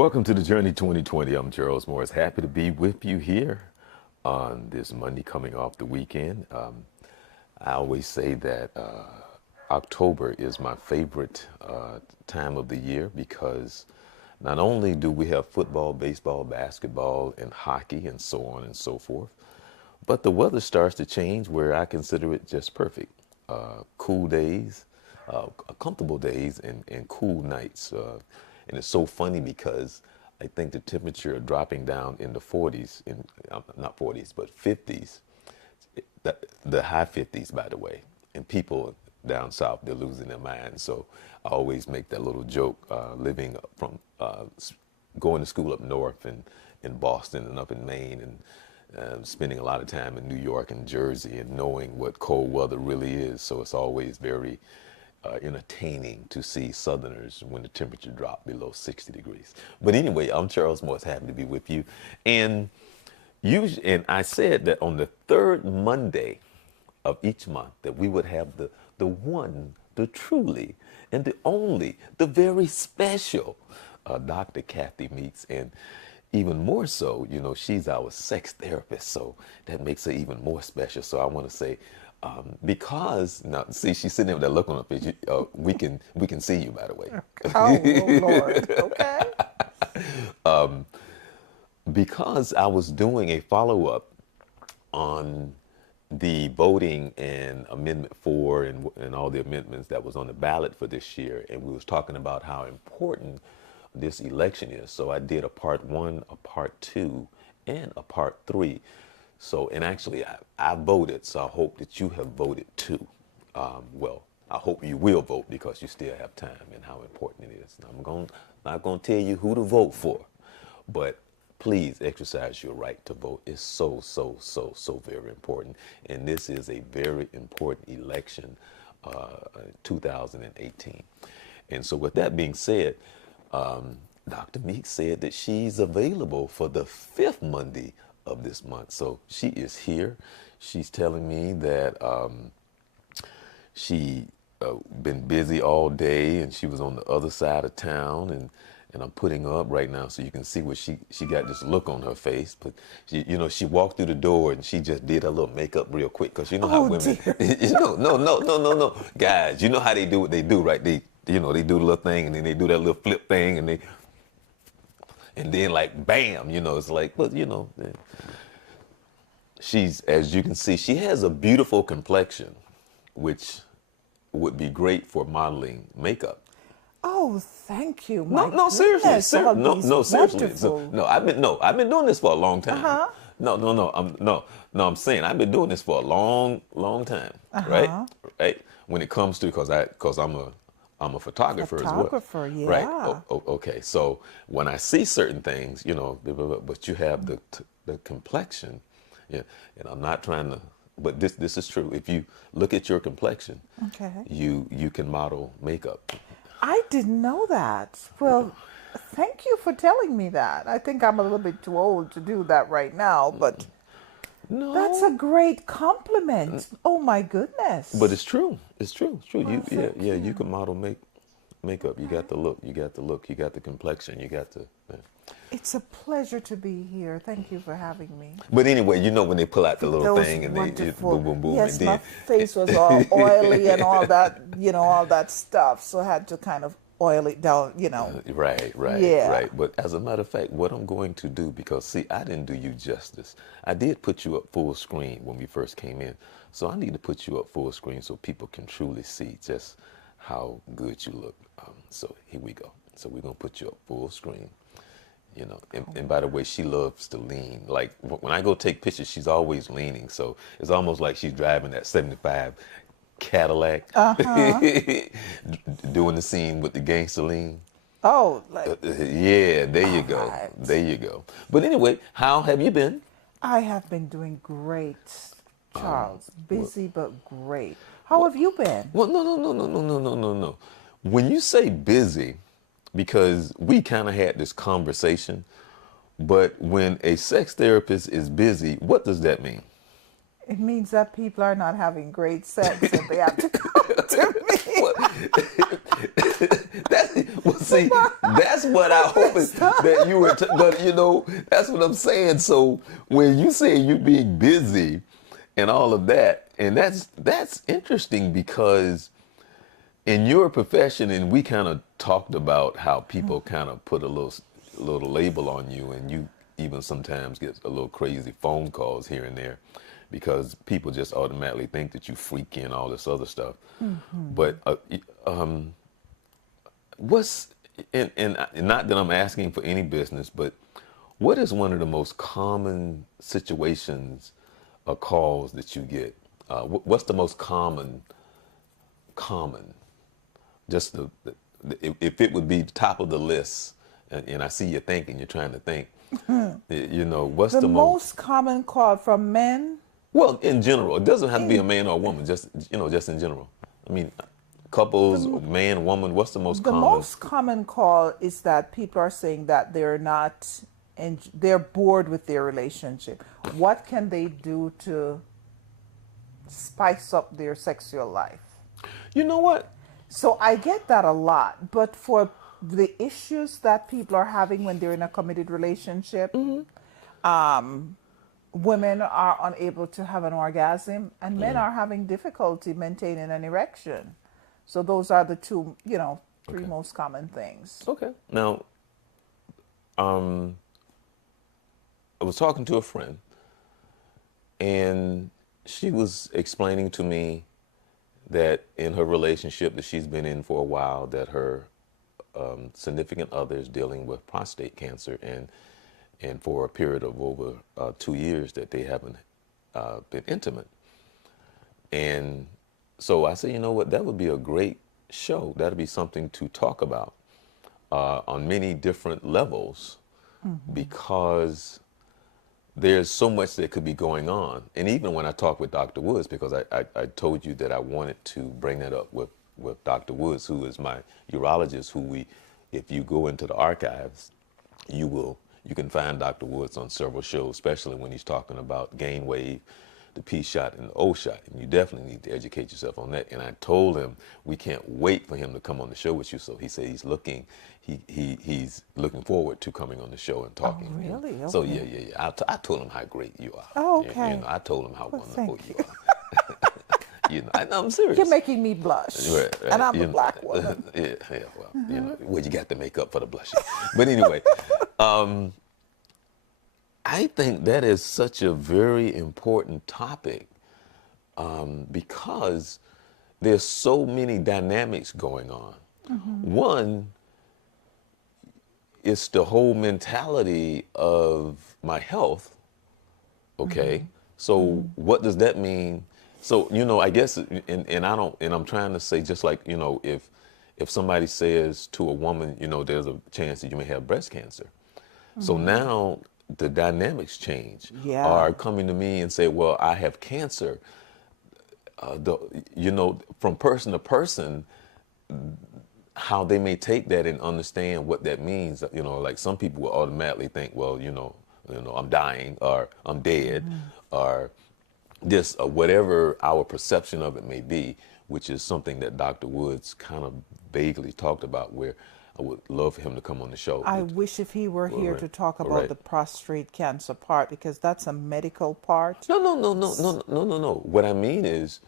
Welcome to the Journey 2020. I'm Charles Morris. Happy to be with you here on this Monday coming off the weekend. I always say that October is my favorite time of the year because not only do we have football, baseball, basketball, and hockey and so on and so forth, but the weather starts to change where I consider it just perfect. Cool days, comfortable days, and cool nights. And it's so funny because I think the temperature dropping down in the 40s, not 40s, but 50s, the high 50s, by the way. And people down south, they're losing their minds. So I always make that little joke, living from going to school up north and in Boston and up in Maine and spending a lot of time in New York and Jersey and knowing what cold weather really is. So it's always very entertaining to see Southerners when the temperature dropped below 60 degrees. But anyway, I'm Charles Morris, happy to be with you. And I said that on the third Monday of each month that we would have the one, the truly, and the only, the very special Dr. Kathy Meeks. And even more so, she's our sex therapist, so that makes her even more special. So I want to say, because now, see, she's sitting there with that look on her face. We can see you, by the way. Oh Lord, okay. Because I was doing a follow-up on the voting and Amendment 4 and all the amendments that was on the ballot for this year, and we was talking about how important this election is. So I did a part 1, a part 2, and a part 3. So, and actually, I voted, so I hope that you have voted too. Well, I hope you will vote because you still have time and how important it is. I'm not going to tell you who to vote for, but please exercise your right to vote. It's so very important. And this is a very important election, 2018. And so with that being said, Dr. Meeks said that she's available for the 5th Monday of this month. So she is here. She's telling me that she been busy all day and she was on the other side of town, and I'm putting her up right now so you can see what she got this look on her face. But she walked through the door and she just did her little makeup real quick because how women no guys, you know how they do what they do, right? They they do the little thing and then they do that little flip thing and then like bam, it's like, but she's, as you can see, she has a beautiful complexion, which would be great for modeling makeup. Oh, thank you. No, seriously, seriously. So, I've been doing this for a long time. I'm saying I've been doing this for a long time, right? When it comes to, because I'm a photographer as well. Yeah. Right. Okay. So when I see certain things, but you have the complexion, yeah. And I'm not trying to, but this is true. If you look at your complexion, Okay. you can model makeup. I didn't know that. Well, thank you for telling me that. I think I'm a little bit too old to do that right now, but No, that's a great compliment. Oh my goodness. but it's true. It's true. Well, You can model makeup. You got the look. You got the complexion. You got the. Yeah. It's a pleasure to be here. Thank you for having me. But anyway, when they pull out the little That was thing and wonderful. they boom, boom, boom, Yes, and my then face was all oily and all that, all that stuff. So I had to kind of oil it down, Right. But as a matter of fact, what I'm going to do, because see, I didn't do you justice. I did put you up full screen when we first came in. So I need to put you up full screen so people can truly see just how good you look. So here we go. So we're going to put you up full screen. And by the way, she loves to lean. Like when I go take pictures, she's always leaning. So it's almost like she's driving that 75 Cadillac, doing the scene with the gangster lean. Oh, Yeah, there you go. right. There you go. But anyway, how have you been? I have been doing great, Charles. Busy but great. How have you been? Well, no. When you say busy, because we kind of had this conversation, but when a sex therapist is busy, what does that mean? It means that people are not having great sex and they have to come to me. Well, well, see, that's what I hope is that you were, but you know, that's what I'm saying. So when you say you're being busy and all of that, and that's interesting because in your profession, and we kind of talked about how people kind of put a little label on you, and you even sometimes get a little crazy phone calls here and there because people just automatically think that you freak and all this other stuff. But what's and not that I'm asking for any business, but what is one of the most common situations or calls that you get? What's the most common? Just if it would be top of the list, and I see you thinking, you're trying to think. You know, what's The the most common call from men, well, in general, it doesn't have to be a man or a woman. Just just in general. I mean, couples, man, woman. What's the most the common? most common call is that people are saying that they're not, and they're bored with their relationship. What can they do to spice up their sexual life? You know what? So I get that a lot, but for the issues that people are having when they're in a committed relationship, women are unable to have an orgasm, and men are having difficulty maintaining an erection. So those are the two, three most common things. Okay. Now, I was talking to a friend, and she was explaining to me that in her relationship that she's been in for a while, that her significant other is dealing with prostate cancer, and for a period of over 2 years that they haven't been intimate. And so I said, you know what, that would be a great show. That'd be something to talk about on many different levels, because there's so much that could be going on. And even when I talked with Dr. Woods, because I told you that I wanted to bring that up with Dr. Woods, who is my urologist, who if you go into the archives, you can find Dr. Woods on several shows, especially when he's talking about gain wave, the P shot and the O shot. And you definitely need to educate yourself on that. And I told him we can't wait for him to come on the show with you. So he said he's looking forward to coming on the show and talking. Oh, really? Okay. So yeah. I told him how great you are. Oh, okay. I told him how wonderful thank you are. I'm serious. You're making me blush, Right. and I'm a black woman. Yeah. Well, well, you got to make up for the blushing. But anyway, I think that is such a very important topic because there's so many dynamics going on. One is the whole mentality of my health. Okay, so what does that mean? So I guess, and I'm trying to say, just like if somebody says to a woman, there's a chance that you may have breast cancer. So now the dynamics change. Yeah. Or coming to me and say, well, I have cancer. From person to person, how they may take that and understand what that means. Like some people will automatically think, well, I'm dying or I'm dead or this or whatever our perception of it may be, which is something that Dr. Woods kind of vaguely talked about, where I would love for him to come on the show. I wish if he were here to talk about right. the prostate cancer part, because that's a medical part. No. What I mean is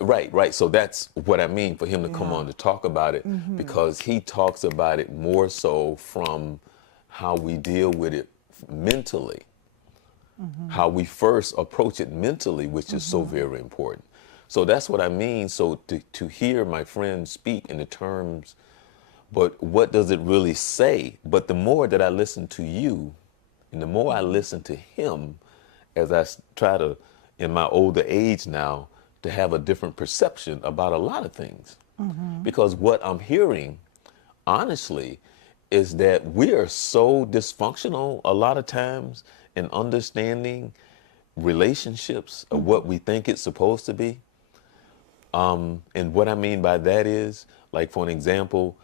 Right. So that's what I mean for him to come on to talk about it, because he talks about it more so from how we deal with it mentally, how we first approach it mentally, which is so very important. So that's what I mean. So to hear my friend speak in the terms, but what does it really say? But the more that I listen to you, and the more I listen to him, as I try to, in my older age now, to have a different perception about a lot of things. Because what I'm hearing, honestly, is that we are so dysfunctional a lot of times in understanding relationships of what we think it's supposed to be. And what I mean by that is, like, for an example,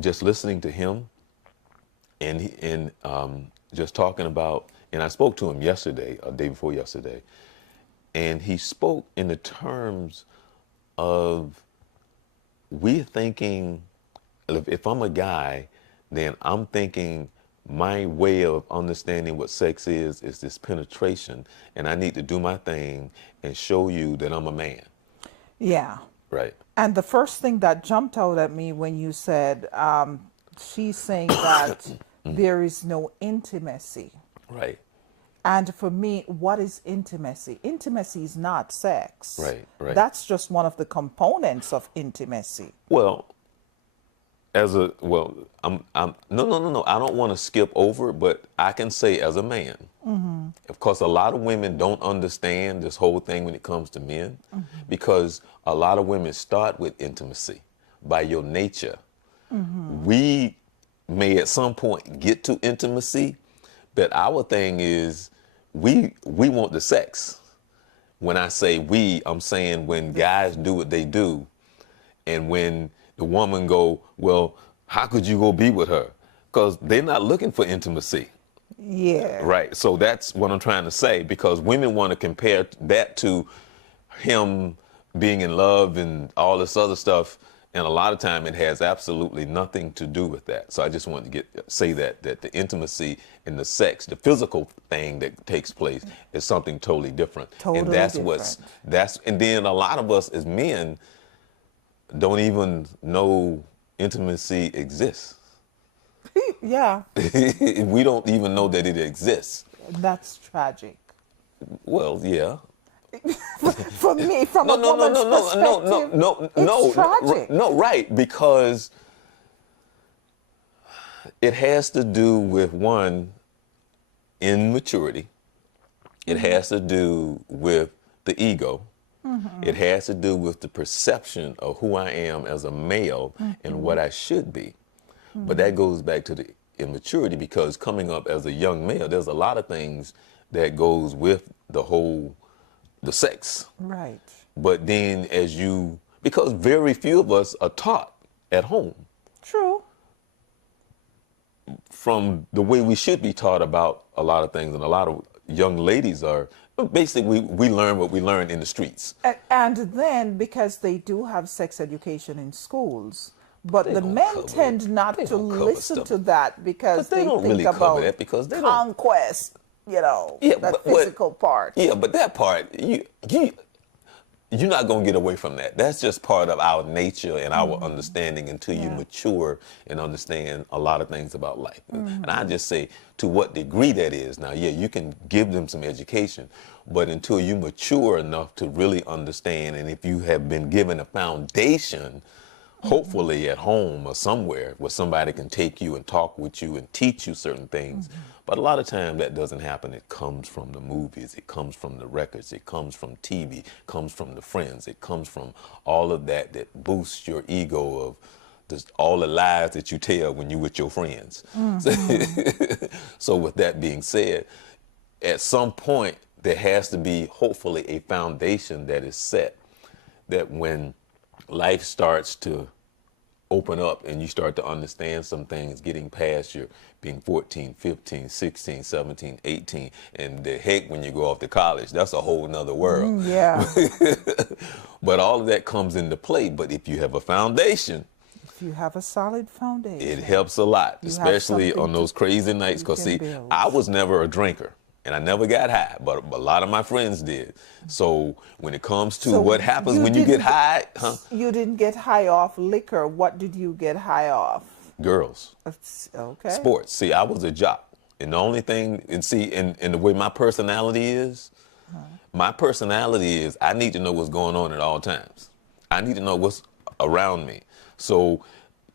just listening to him and just talking about, And I spoke to him yesterday, or day before yesterday, and he spoke in the terms of, we're thinking, if I'm a guy, then I'm thinking my way of understanding what sex is this penetration, and I need to do my thing and show you that I'm a man. Yeah. Right. And the first thing that jumped out at me when you said, she's saying that there is no intimacy. Right. And for me, what is intimacy? Intimacy is not sex. Right, right. That's just one of the components of intimacy. Well, I'm no. I don't want to skip over it, but I can say as a man, of course, a lot of women don't understand this whole thing when it comes to men, because a lot of women start with intimacy by your nature. We may at some point get to intimacy, but our thing is we want the sex. When I say we, I'm saying when guys do what they do, and when the woman go, well, how could you go be with her? Because they're not looking for intimacy. Yeah. Right. So that's what I'm trying to say, because women want to compare that to him being in love and all this other stuff. And a lot of time it has absolutely nothing to do with that. So I just wanted to say that the intimacy and the sex, the physical thing that takes place, is something totally different. Totally and that's different. and then a lot of us as men don't even know intimacy exists. Yeah. We don't even know that it exists. That's tragic. Well, yeah. For me, from a woman's perspective, it's tragic. No, right, because it has to do with, one, immaturity. It has to do with the ego. It has to do with the perception of who I am as a male and what I should be. But that goes back to the immaturity, because coming up as a young male, there's a lot of things that goes with the sex. Right. But then because very few of us are taught at home True. from the way we should be taught about a lot of things. And a lot of young ladies basically, we learn what we learn in the streets. And then, because they do have sex education in schools, but the men tend not to listen to that, because they don't think really about cover that, because they don't. Conquest, that physical part. Yeah, but that part, you're not going to get away from that. That's just part of our nature and our understanding until you mature and understand a lot of things about life. And I just say, to what degree that is. Now, yeah, you can give them some education, but until you mature enough to really understand, and if you have been given a foundation, hopefully at home or somewhere where somebody can take you and talk with you and teach you certain things. But a lot of times that doesn't happen. It comes from the movies, it comes from the records, it comes from TV, it comes from the friends, it comes from all of that boosts your ego of just all the lies that you tell when you're with your friends. So with that being said, at some point there has to be hopefully a foundation that is set, that when life starts to open up and you start to understand some things, getting past your being 14, 15, 16, 17, 18, and the heck when you go off to college, that's a whole nother world. Yeah. But all of that comes into play. But if you have a foundation, If you have a solid foundation, it helps a lot, You have especially something on those crazy nights. Because see, build. I was never a drinker and I never got high, but a lot of my friends did. So when it comes to So what happens when you get high, You didn't get high off liquor. What did you get high off? girls, Okay. sports. See, I was a jock. And the only thing, and the way my personality is, I need to know what's going on at all times. I need to know what's around me. So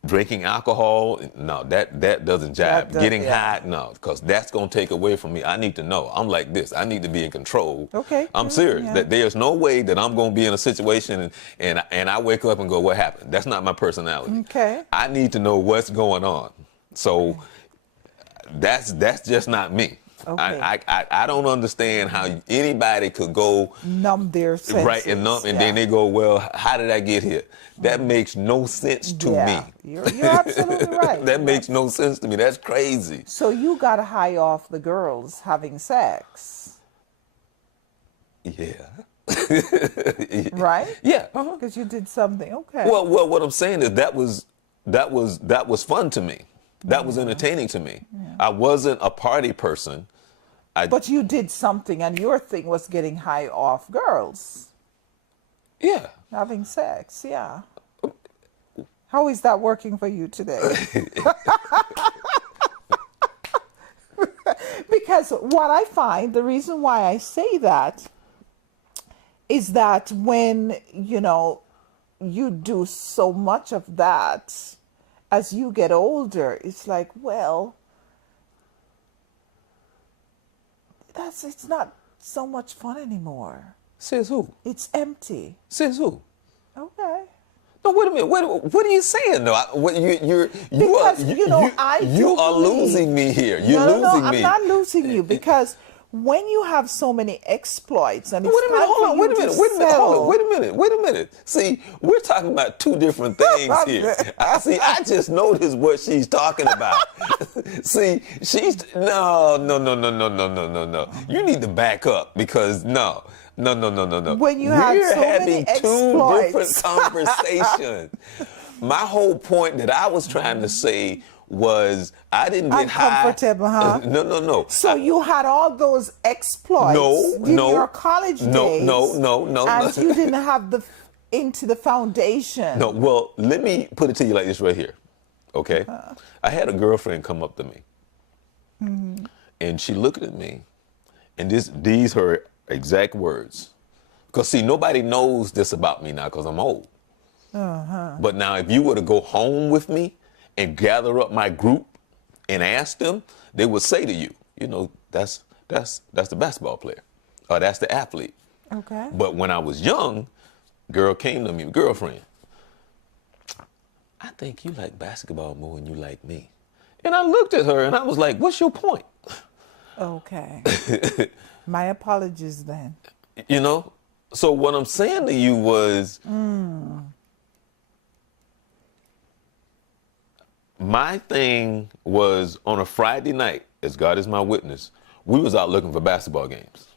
drinking alcohol, no, that doesn't jive. Getting high, no, because that's going to take away from me. I need to know. I'm like this. I need to be in control. Okay. I'm serious. Yeah. That there's no way that I'm going to be in a situation and I wake up and go, what happened? That's not my personality. Okay. I need to know what's going on. So that's just not me. Okay. I don't understand how anybody could go Numb their senses. right and numb, and then they go, well, how did I get here? That makes no sense to Yeah, me. you're absolutely right. That makes no sense to me. That's crazy. So you got high off the girls having sex, Yeah. right? Yeah. Uh-huh. Because you did something. Okay. Well, what I'm saying is that was fun to me. That was entertaining to me. I wasn't a party person. But you did something, and your thing was getting high off girls Yeah. having sex. Yeah. How is that working for you today? Because what I find, the reason why I say that is that when, you do so much of that as you get older, it's like, well, it's not so much fun anymore. Says who? It's empty. Says who? Okay. No, wait a minute. What are you saying though? You are losing me here. You're losing me. I'm not losing you, because when you have so many exploits and it's Wait a minute, hold on. Wait a minute. See, we're talking about two different things here. I just noticed what she's talking about. See, no. You need to back up, because no. When you have We're so having many two different exploits. conversations. My whole point that I was trying to say was I didn't get high. Uncomfortable, huh? No. So you had all those exploits in your college days. No. And you didn't have the foundation. No, well, let me put it to you like this right here, okay? I had a girlfriend come up to me, and she looked at me, and these her exact words. Because, see, nobody knows this about me now because I'm old. But now if you were to go home with me and gather up my group and ask them, they would say to you, that's the basketball player, or that's the athlete. Okay. But when I was young, girl came to me, girlfriend, I think you like basketball more than you like me. And I looked at her and I was like, what's your point? Okay. My apologies then. So what I'm saying to you was, my thing was on a Friday night, as God is my witness, we was out looking for basketball games.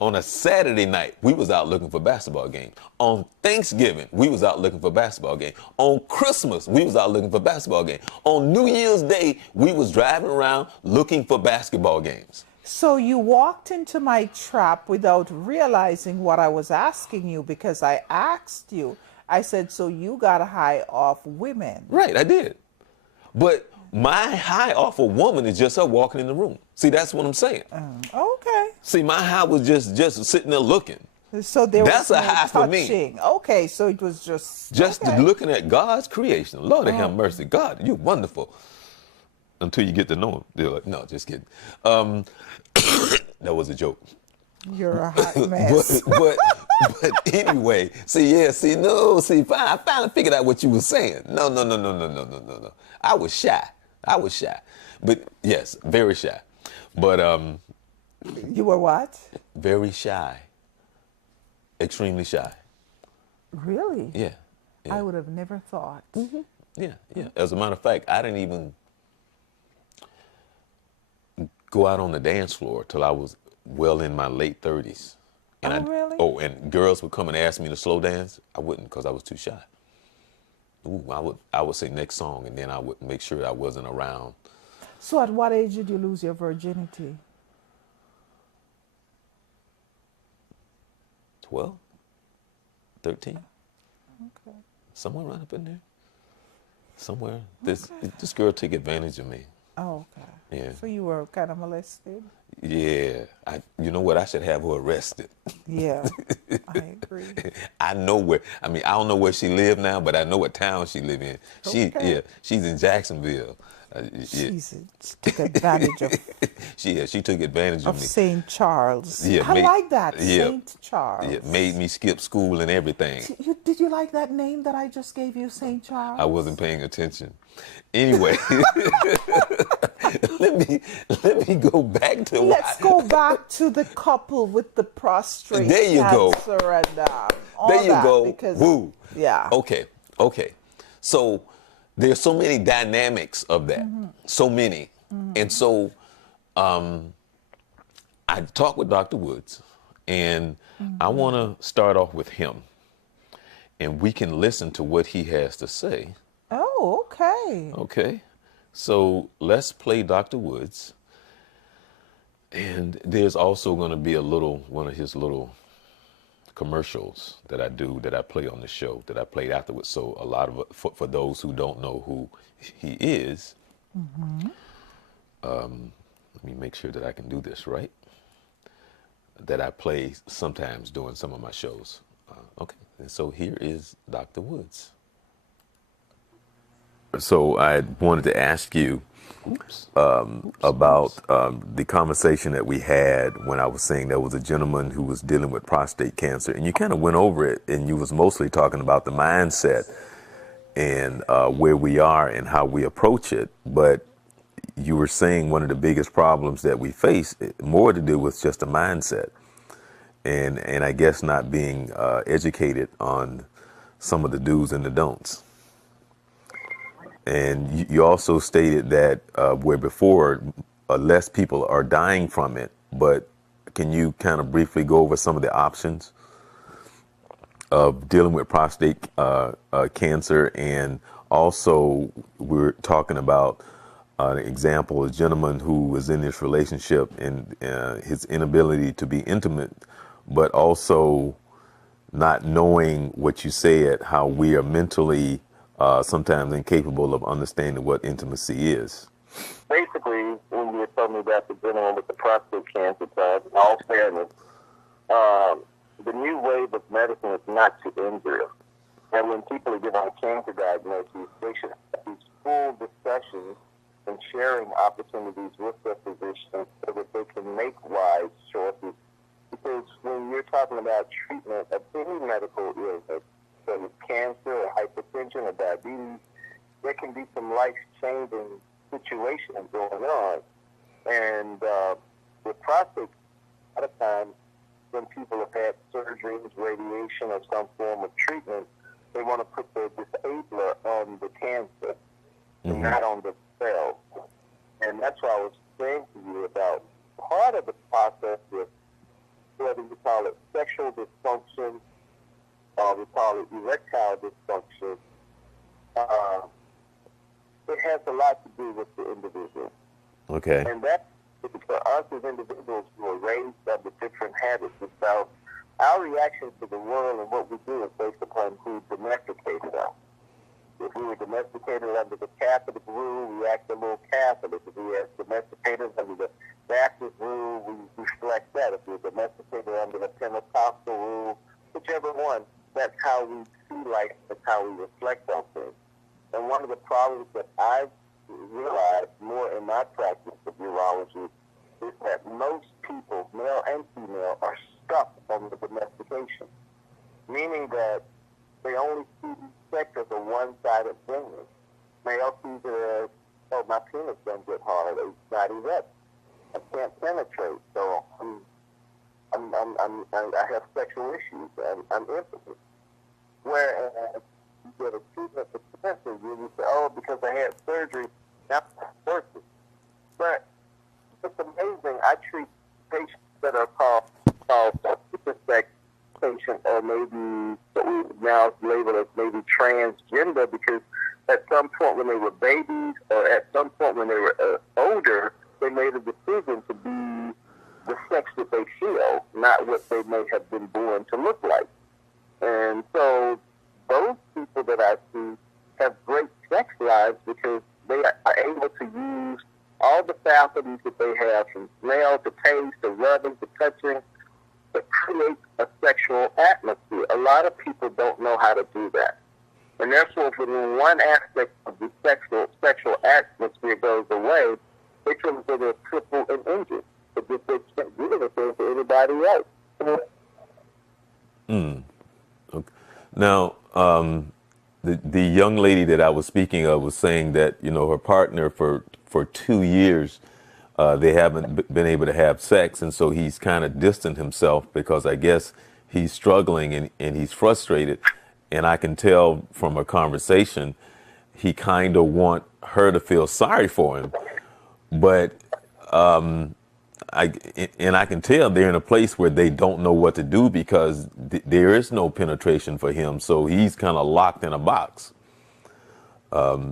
On a Saturday night, we was out looking for basketball games. On Thanksgiving, we was out looking for basketball games. On Christmas, we was out looking for basketball games. On New Year's Day, we was driving around looking for basketball games. So you walked into my trap without realizing what I was asking you, because I asked you, I said, so you got high off women. Right, I did. But my high off a woman is just her walking in the room. See, that's what I'm saying. Okay. See, my high was just sitting there looking. So That's was a high for me. touching. Okay, so it was just okay. Looking at God's creation. Lord have mercy. God, you're wonderful. Until you get to know him. They're like, no, just kidding. That was a joke. You're a hot mess. but anyway, I finally figured out what you were saying. No. I was shy. But yes, very shy. But You were what? very shy. Extremely shy. Really? Yeah. I would have never thought. Yeah. As a matter of fact, I didn't even go out on the dance floor till I was well in my late 30s. And really? And girls would come and ask me to slow dance. I wouldn't, because I was too shy. I would say next song, and then I would make sure I wasn't around. So at what age did you lose your virginity? 12, 13, Okay. somewhere right up in there. Somewhere. This girl took advantage of me. Oh, okay. Yeah. So you were kind of molested? Yeah. You know what? I should have her arrested. Yeah, I agree. I don't know where she live now, but I know what town she live in. Okay. She's in Jacksonville. She took advantage of She took advantage of me. St. Charles. Yeah, I like that, yeah, St. Charles. Yeah, made me skip school and everything. Did you like that name that I just gave you, St. Charles? I wasn't paying attention. Anyway, let me go back to Let's go back to the couple with the prostate There you go. cancer and all There you that go. because Woo. yeah. Okay. Okay. So there's so many dynamics of that. So many. And so I talked with Dr. Woods, and I want to start off with him, and we can listen to what he has to say. Oh, okay. Okay. So let's play Dr. Woods. And there's also going to be one of his little commercials that I do, that I play on the show, that I played afterwards. So a lot of, for those who don't know who he is, let me make sure that I can do this right, that I play sometimes during some of my shows. Okay. And so here is Dr. Woods. So I wanted to ask you about the conversation that we had when I was saying there was a gentleman who was dealing with prostate cancer, and you kind of went over it, and you was mostly talking about the mindset and where we are and how we approach it. But you were saying one of the biggest problems that we face more to do with just a mindset, and I guess not being educated on some of the do's and the don'ts. And you also stated that where before less people are dying from it, but can you kind of briefly go over some of the options of dealing with prostate cancer? And also we're talking about an example, a gentleman who was in this relationship and his inability to be intimate, but also not knowing what you said, how we are mentally sometimes incapable of understanding what intimacy is. Basically, when you were telling me about the gentleman with the prostate cancer, in all fairness, the new wave of medicine is not to injure. And when people are given a cancer diagnosis, they should have these full discussions and sharing opportunities with their physicians so that they can make wise choices. Because when you're talking about treatment of any medical illness, whether it's cancer or hypertension or diabetes, there can be some life-changing situations going on. And with prostate, a lot of times when people have had surgeries, radiation, or some form of treatment, they want to put the disabler on the cancer and not on the cell. And that's why I was saying to you about part of the process with whether you call it sexual dysfunction, we call it erectile dysfunction. It has a lot to do with the individual. Okay. And that, for us as individuals who are raised under different habits, and so our reaction to the world and what we do is based upon who domesticated us. If we were domesticated under the Catholic rule, we act a little Catholic. If we were domesticated under the Baptist rule, we reflect that. If we were domesticated under the Pentecostal rule, whichever one, that's how we see life, that's how we reflect on things. And one of the problems that I've realized more in my practice of urology is that most people, male and female, are stuck on the domestication, meaning that they only see sex as a one-sided thing. Male sees it as, oh, my penis doesn't get hard, it's not erect, I can't penetrate, so I have sexual issues, I'm impotent. Whereas you get a treatment for cancer, you say, oh, because I had surgery, that's working. But it's amazing. I treat patients that are called supersex patients, or maybe what we now label as maybe transgender, because at some point when they were babies or at some point when they were older, they made a decision to be the sex that they feel, not what they may have been born to look like. And so those people that I see have great sex lives because they are able to use all the faculties that they have, from smell to taste to rubbing to touching, to create a sexual atmosphere. A lot of people don't know how to do that. And therefore, when one aspect of the sexual atmosphere goes away, they feel that they're triple and injured. But just they can't do anything to anybody else. Okay. Now, the young lady that I was speaking of was saying that, her partner for for 2 years they haven't been able to have sex, and so he's kind of distanced himself because I guess he's struggling and he's frustrated, and I can tell from a conversation he kind of want her to feel sorry for him, but I can tell they're in a place where they don't know what to do because there is no penetration for him, so he's kind of locked in a box.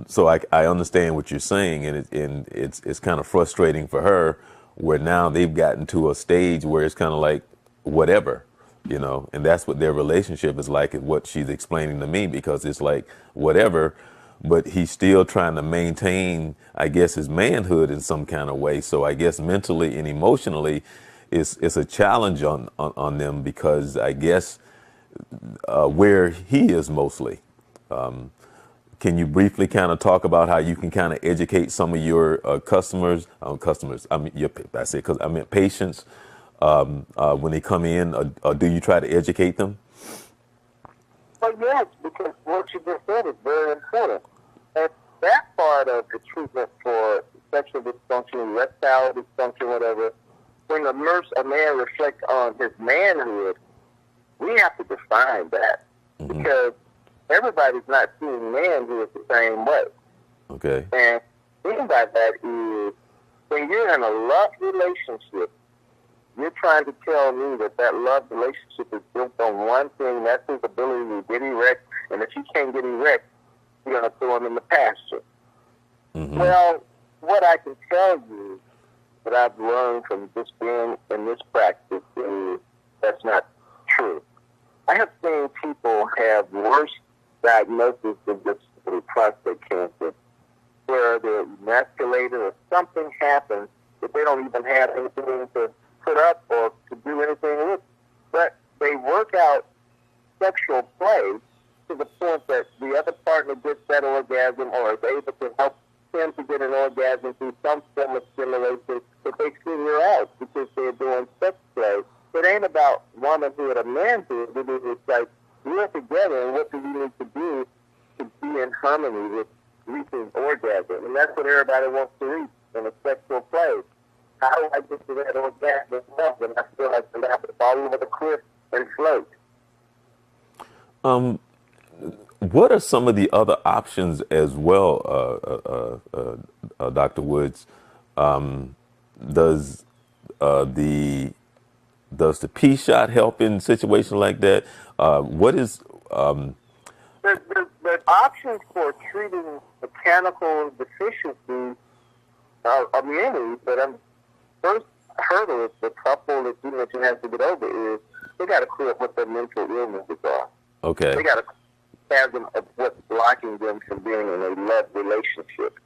So I understand what you're saying, and it's kind of frustrating for her, where now they've gotten to a stage where it's kind of like whatever, and that's what their relationship is like, is what she's explaining to me, because it's like whatever, but he's still trying to maintain, I guess, his manhood in some kind of way. So I guess mentally and emotionally, it's a challenge on them, because I guess where he is mostly. Can you briefly kind of talk about how you can kind of educate some of your customers? Patients when they come in, or do you try to educate them? Well, yes, because what you just said is very important. And that part of the treatment for sexual dysfunction, erectile dysfunction, whatever, when a man reflects on his manhood, we have to define that. Mm-hmm. Because everybody's not seeing manhood the same way. Okay. And the thing about that is, when you're in a love relationship, you're trying to tell me that love relationship is built on one thing, that's his ability to get erect, and if he can't get erect, you're going to throw him in the pasture. Mm-hmm. Well, what I can tell you that I've learned from just being in this practice is that's not true. I have seen people have worse diagnosis of this prostate cancer, where they're emasculated or something happens that they don't even have anything to put up or to do anything with, but they work out sexual play to the point that the other partner gets that orgasm or is able to help him to get an orgasm through some form of stimulation that they figure out because they're doing sex play. It ain't about womanhood or manhood. It's like, we're together, and what do we need to do to be in harmony with reaching orgasm? And that's what everybody wants to reach in a sexual play. How do I get to that orgasm when I feel like I'm going to fall over the cliff and float? What are some of the other options as well, Dr. Woods? Does the P shot help in situations like that? What is the options for treating mechanical deficiencies are many, but first hurdle is the couple that you mentioned has to get over is they got to clear up what their mental illnesses are. Okay. They got to fathom of what's blocking them from being in a love relationship.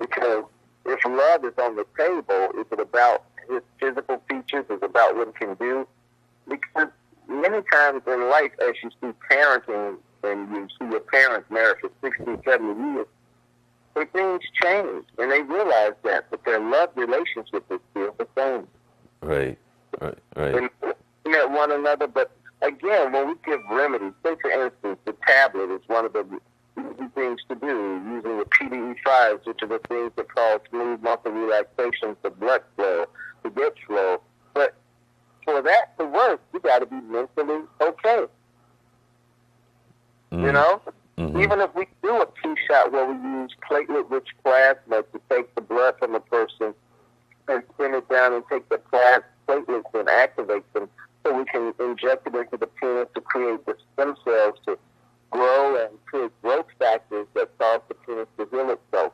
Because if love is on the table, is it about his physical features? Is it about what he can do? Because many times in life, as you see parenting and you see your parents married for 60, 70 years, things change, and they realize that, but their love relationship is still the same. Right. And at one another, but again, when we give remedies, say for instance, the tablet is one of the easy things to do, using the PDE5s, which are the things that cause smooth muscle relaxation for blood flow, to get flow. But for that to work, you got to be mentally okay. Mm. You know? Mm-hmm. Even if we do a P-shot where we use platelet-rich plasma to take the blood from a person and spin it down and take the platelets and activate them so we can inject it into the penis to create the stem cells to grow and create growth factors that cause the penis to heal itself,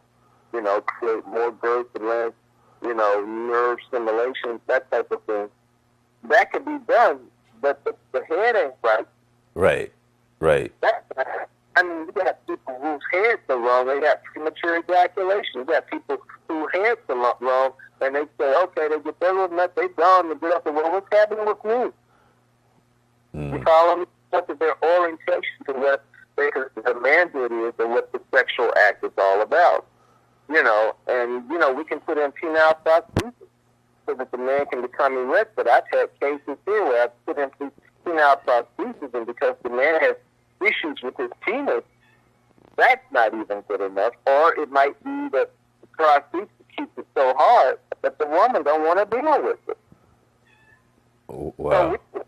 create more girth and length, nerve stimulation, that type of thing. That could be done, but the head ain't right. Right. You got people whose heads are wrong. They got premature ejaculation. You got people whose heads are wrong, and they say, okay, they get their little nut, they gone, and get up, and well, what's happening with me? You follow me? What is their orientation to what the manhood is and what the sexual act is all about? And we can put in penile prosthesis so that the man can become erect, but I've had cases here where I've put in penile prosthesis, and because the man has issues with his penis, that's not even good enough. Or it might be that the prosthesis keeps it so hard that the woman don't want to deal with it. Oh, wow. So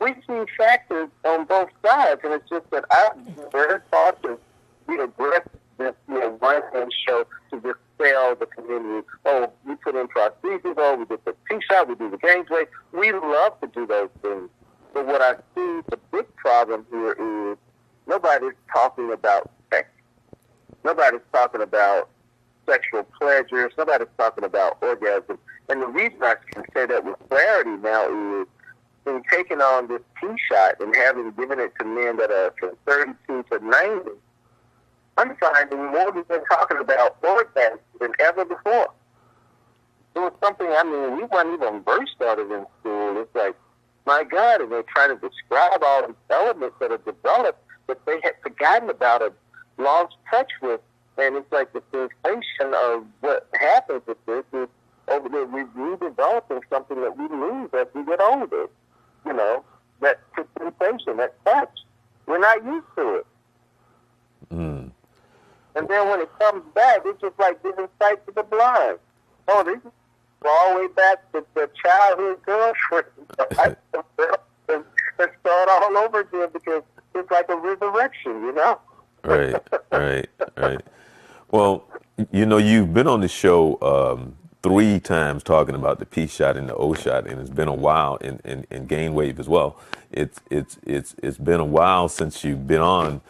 we see factors on both sides, and it's just that I'm very cautious, aggressiveness, one thing show to just sell the community. Oh, we put in prosthesis, oh, we did the T-shot, we do the gangway. We love to do those things. But what I see the big problem here is nobody's talking about sex. Nobody's talking about sexual pleasures. Nobody's talking about orgasm. And the reason I can say that with clarity now is in taking on this T-shot and having given it to men that are from 32 to 90, I'm finding more men talking about orgasm than ever before. It was something, we weren't even versed on it in school. It's like, my God, and they're trying to describe all these elements that are developed that they had forgotten about or lost touch with. And it's like the sensation of what happens with this is over there, we're redeveloping something that we lose as we get older. That sensation, that touch. We're not used to it. Mm. And then when it comes back, it's just like giving sight to the blind. Oh, this is all the way back to the childhood girlfriend. And start all over again because it's like a resurrection, Right. Well, you've been on the show 3 times talking about the P shot and the O shot, and it's been a while, and Gain Wave as well. It's been a while since you've been on,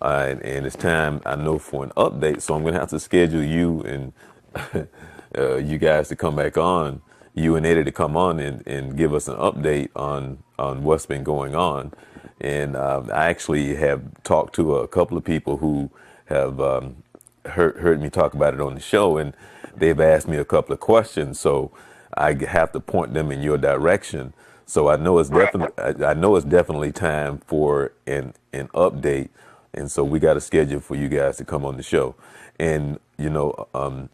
and it's time, I know, for an update. So I'm going to have to schedule you and you guys to come back on, you and Eddie to come on and give us an update on what's been going on. And I actually have talked to a couple of people who have heard me talk about it on the show, and they've asked me a couple of questions, so I have to point them in your direction. So I know it's definitely time for an update, and so we got a schedule for you guys to come on the show. And the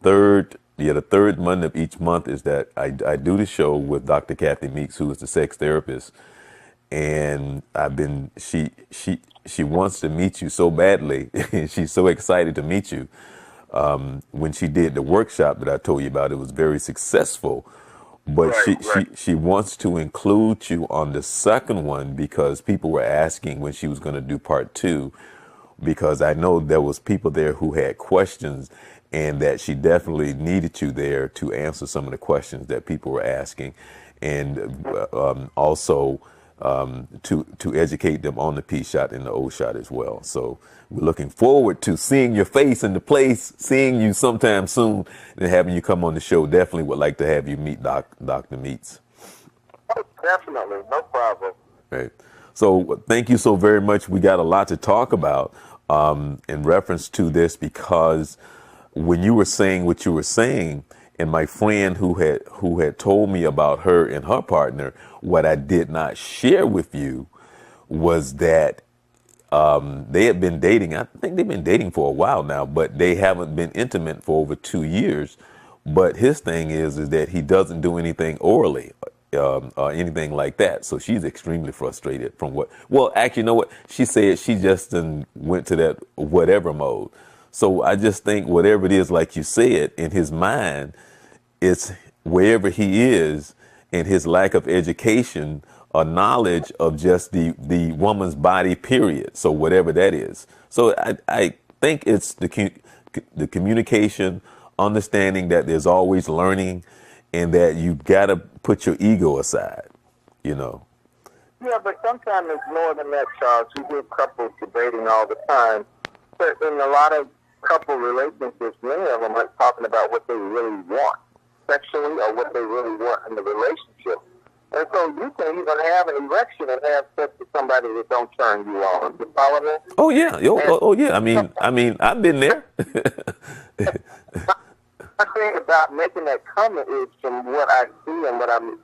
third Monday of each month is that I do the show with Dr. Kathy Meeks, who is the sex therapist, and she wants to meet you so badly. She's so excited to meet you. When she did the workshop that I told you about, it was very successful. But she wants to include you on the second one because people were asking when she was going to do part 2, because I know there was people there who had questions, and that she definitely needed you there to answer some of the questions that people were asking, and also to educate them on the P shot and the O shot as well. So we're looking forward to seeing your face in the place, seeing you sometime soon, and having you come on the show. Definitely would like to have you meet Dr. Meeks. Oh, definitely, no problem. Right. So thank you so very much. We got a lot to talk about in reference to this, because when you were saying what you were saying, and my friend who had told me about her and her partner, what I did not share with you was that they had been dating. I think they've been dating for a while now, but they haven't been intimate for over 2 years. But his thing is that he doesn't do anything orally or anything like that. So she's extremely frustrated from actually, you know what? She said she just went to that whatever mode. So I just think whatever it is, like you said, in his mind, it's wherever he is, and his lack of education or knowledge of just the woman's body, period. So whatever that is. So I think it's the communication, understanding that there's always learning, and that you got to put your ego aside, Yeah, but sometimes it's more than that, Charles. You hear couples debating all the time. But in a lot of couple relationships, many of them aren't talking about what they really want sexually or what they really want in the relationship. And so you can even have an erection and have sex with somebody that don't turn you on. You follow me? Oh yeah, yeah. I mean, I've been there. My thing about making that comment is, from what I see and what I'm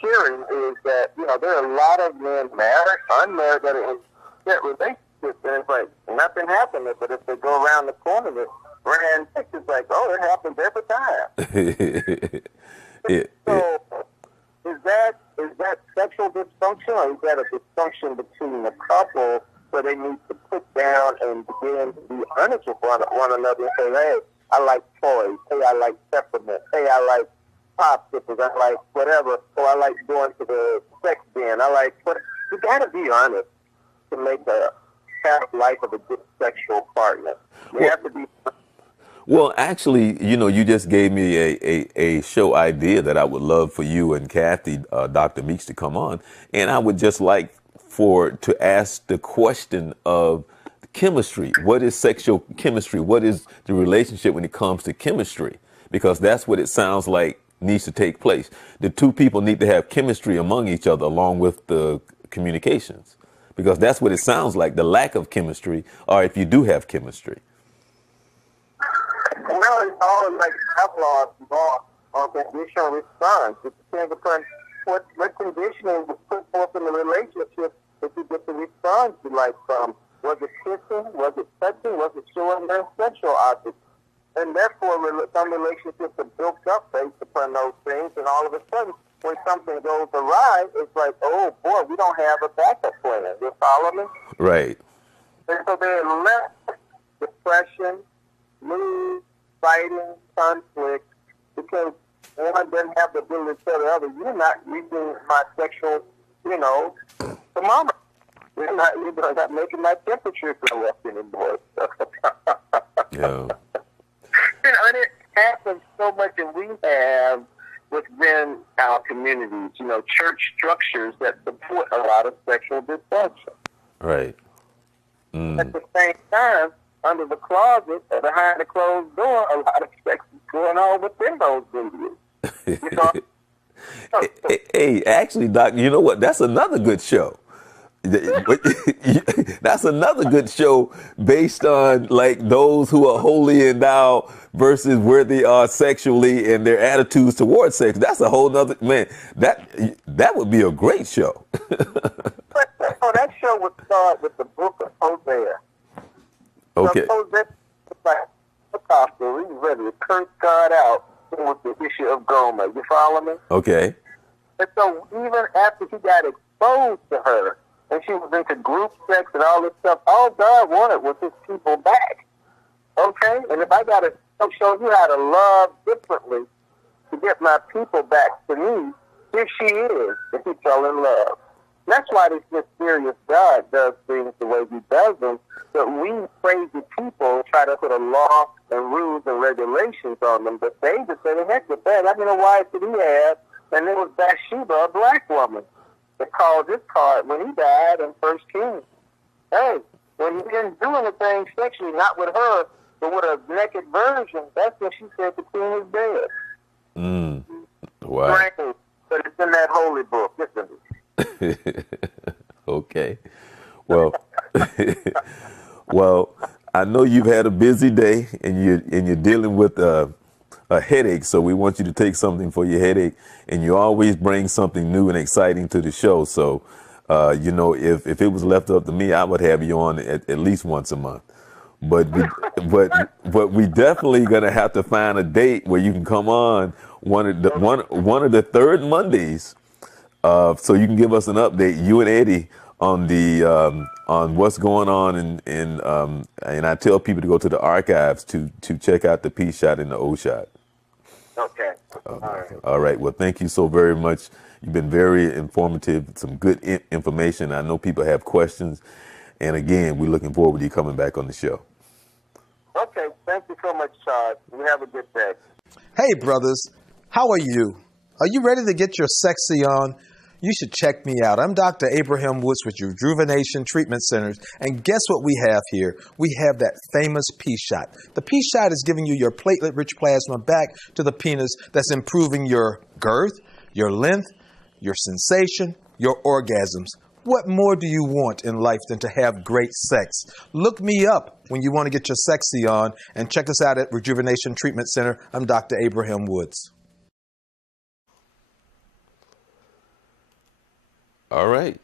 hearing, is that there are a lot of men, married, unmarried, that are in that relationships, and it's like nothing happening. But if they go around the corner, the brand it's like, oh, it happens every time. So, is that sexual dysfunction, or is that a dysfunction between the couple where they need to put down and begin to be honest with one another and say, hey, I like toys. Hey, I like peppermint. Hey, I like popsicles. I like whatever. Or I like going to the sex den. I like what. You got to be honest to make a life of a good sexual partner. You have to be. Well, actually, you just gave me a show idea that I would love for you and Kathy, Dr. Meeks, to come on. And I would just like to ask the question of chemistry. What is sexual chemistry? What is the relationship when it comes to chemistry? Because that's what it sounds like needs to take place. The two people need to have chemistry among each other along with the communications. Because that's what it sounds like, the lack of chemistry, or if you do have chemistry. Well, it's all like Pavlov's law on conditional response. It depends upon what conditioning was put forth in the relationship that you get the response you like from. Was it kissing? Was it touching? Was it showing their sexual objects? And therefore, some relationships are built up based upon those things, and all of a sudden, when something goes awry, it's like, oh boy, we don't have a backup plan. You follow me? Right. And so there's less depression, mood, fighting, conflict, because one doesn't have the ability to tell the other, you're not reading my sexual, thermometer. You're not making my temperature go up anymore. Yeah. And it happens so much, and we have within our communities, church structures that support a lot of sexual dysfunction. Right. At the same time, under the closet or behind the closed door, a lot of sex is going on within those videos. Hey, actually, Doc, you know what? That's another good show. That's another good show based on like those who are holy endowed versus where they are sexually and their attitudes towards sex. That's a whole nother, man. That would be a great show. That show would start with the book of Hosea. Okay. So Hosea was like apostle. He was ready to curse God out with the issue of Gomer. You follow me? Okay. And so even after he got exposed to her, and she was into group sex and all this stuff, all God wanted was his people back. Okay? And if I got to show you how to love differently to get my people back to me, here she is, if he fell in love. That's why this mysterious God does things the way he does them, that we crazy people try to put a law and rules and regulations on them, but they just say, the heck with that. I mean, a wife that he had, and it was Bathsheba, a black woman, that called this card when he died in 1 Kings. Hey, when he didn't do anything sexually, not with her, but with a naked virgin, that's when she said the king is dead. Wow. Strange, but it's in that holy book, isn't it? Okay. Well, well, I know you've had a busy day and you're dealing with a headache, so we want you to take something for your headache, and you always bring something new and exciting to the show. So, if it was left up to me, I would have you on at least once a month. But we definitely gonna have to find a date where you can come on one of the third Mondays, so you can give us an update, you and Eddie, on the on what's going on, and I tell people to go to the archives to check out the P shot and the O shot. Okay. All right. Well, thank you so very much. You've been very informative, some good information. I know people have questions. And again, we're looking forward to you coming back on the show. Okay. Thank you so much, Todd. You have a good day. Hey, brothers. How are you? Are you ready to get your sexy on? You should check me out. I'm Dr. Abraham Woods with Rejuvenation Treatment Centers. And guess what we have here? We have that famous P-Shot. The P-Shot is giving you your platelet-rich plasma back to the penis that's improving your girth, your length, your sensation, your orgasms. What more do you want in life than to have great sex? Look me up when you want to get your sexy on, and check us out at Rejuvenation Treatment Center. I'm Dr. Abraham Woods. All right.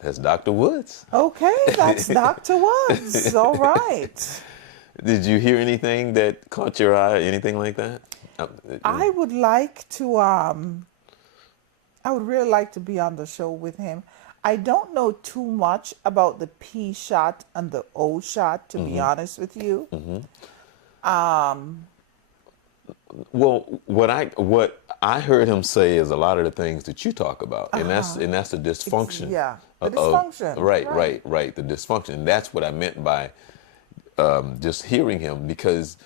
That's Dr. Woods. Okay, that's Dr. Woods. All right. Did you hear anything that caught your eye, anything like that? I would like to, I would really like to be on the show with him. I don't know too much about the P shot and the O shot, to be honest with you. Well, what I heard him say is a lot of the things that you talk about, and that's the dysfunction. Yeah, the of- dysfunction. right. The dysfunction. And that's what I meant by just hearing him, because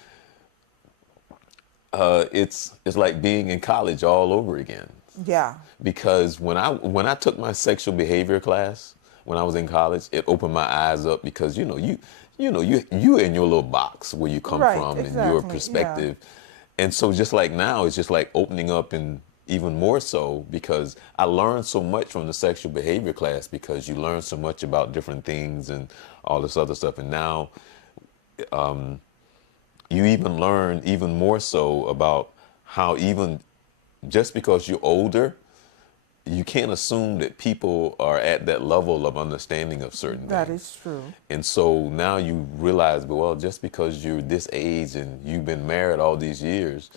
it's like being in college all over again. Yeah. Because when I took my sexual behavior class when I was in college, it opened my eyes up, because you in your little box where you come Right, from and exactly, your yeah. perspective. And so just like now, it's just like opening up, and even more so because I learned so much from the sexual behavior class, because you learn so much about different things and all this other stuff. And now you even learn even more so about how, even just because you're older, you can't assume that people are at that level of understanding of certain That things. is true. And so now you realize, well, just because you're this age and you've been married all these years,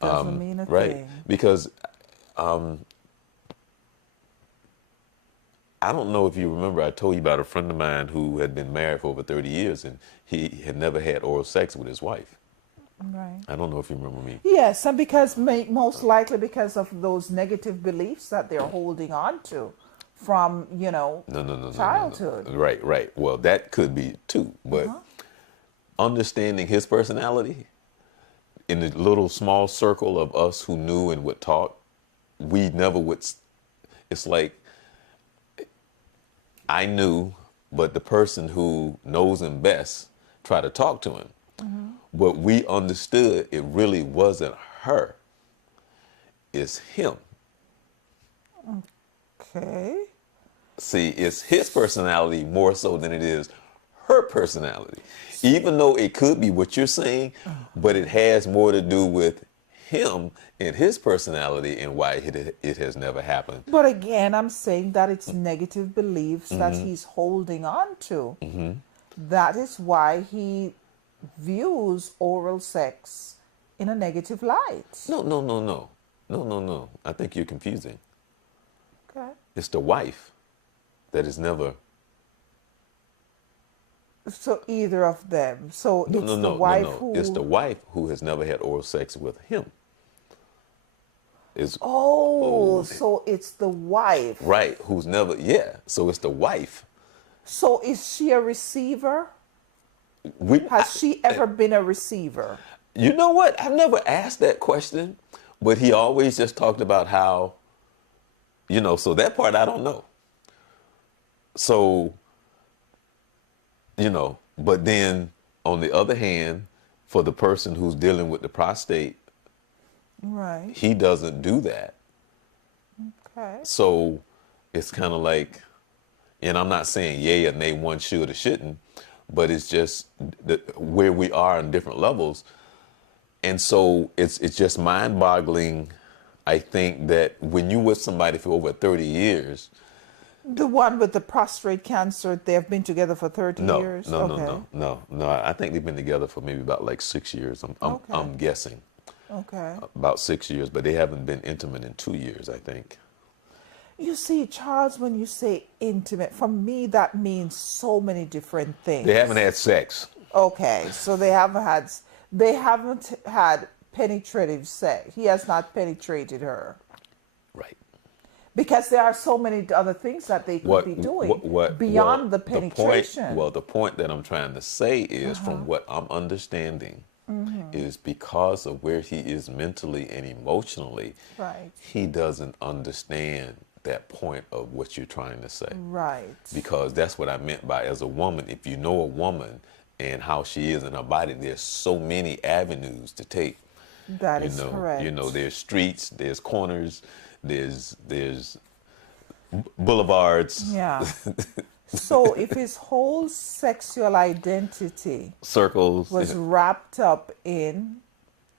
Doesn't mean a right? thing. Because I don't know if you remember, I told you about a friend of mine who had been married for over 30 years, and he had never had oral sex with his wife. Right. I don't know if you remember me. Yes, and because most likely because of those negative beliefs that they're holding on to from, No. childhood. Right. Well, that could be too, but understanding his personality in the little small circle of us who knew and would talk, we never would. It's like I knew, but the person who knows him best tried to talk to him. But we understood it really wasn't her, it's him. Okay. See, it's his personality more so than it is her personality. Even though it could be what you're saying, but it has more to do with him and his personality and why it has never happened. But again, I'm saying that it's negative beliefs that he's holding on to. That is why he views oral sex in a negative light. No. I think you're confusing. Okay. It's the wife that is never. So either of them. So No, it's no, the no, wife no, no. who. It's the wife who has never had oral sex with him. Is So it's the wife. right, who's never, yeah. So it's the wife. So is she a receiver? We, Has she ever been a receiver? you know what? I've never asked that question, but he always just talked about how, so that part I don't know. So, but then on the other hand, for the person who's dealing with the prostate, Right. he doesn't do that. Okay. So it's kind of like, and I'm not saying yay or nay, one should or shouldn't, but it's just where we are on different levels. And so it's just mind boggling. I think that when you with somebody for over 30 years, The one with the prostate cancer, they have been together for 30 years? No. I think they've been together for maybe about like 6 years. Okay. I'm guessing Okay. about 6 years, but they haven't been intimate in 2 years, I think. You see, Charles, when you say intimate, for me, that means so many different things. They haven't had sex. Okay, so they haven't had penetrative sex. He has not penetrated her. Right. Because there are so many other things that they could be doing beyond the penetration. The point that I'm trying to say is, from what I'm understanding, is because of where he is mentally and emotionally, Right. he doesn't understand that point of what you're trying to say. Right. Because that's what I meant by, as a woman, if you know a woman and how she is in her body, there's so many avenues to take. That is correct. There's streets, there's corners, there's boulevards. Yeah. So if his whole sexual identity Circles. was wrapped up in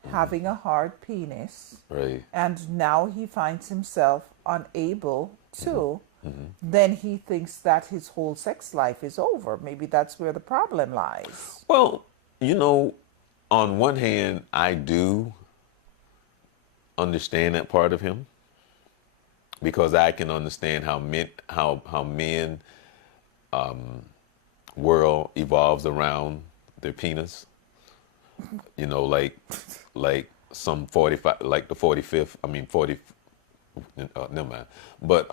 having a hard penis, Right. and now he finds himself unable to, then he thinks that his whole sex life is over. Maybe that's where the problem lies. Well, on one hand, I do understand that part of him, because I can understand how men world evolves around their penis. Like some 45, like the 45th, I mean 40, never mind. But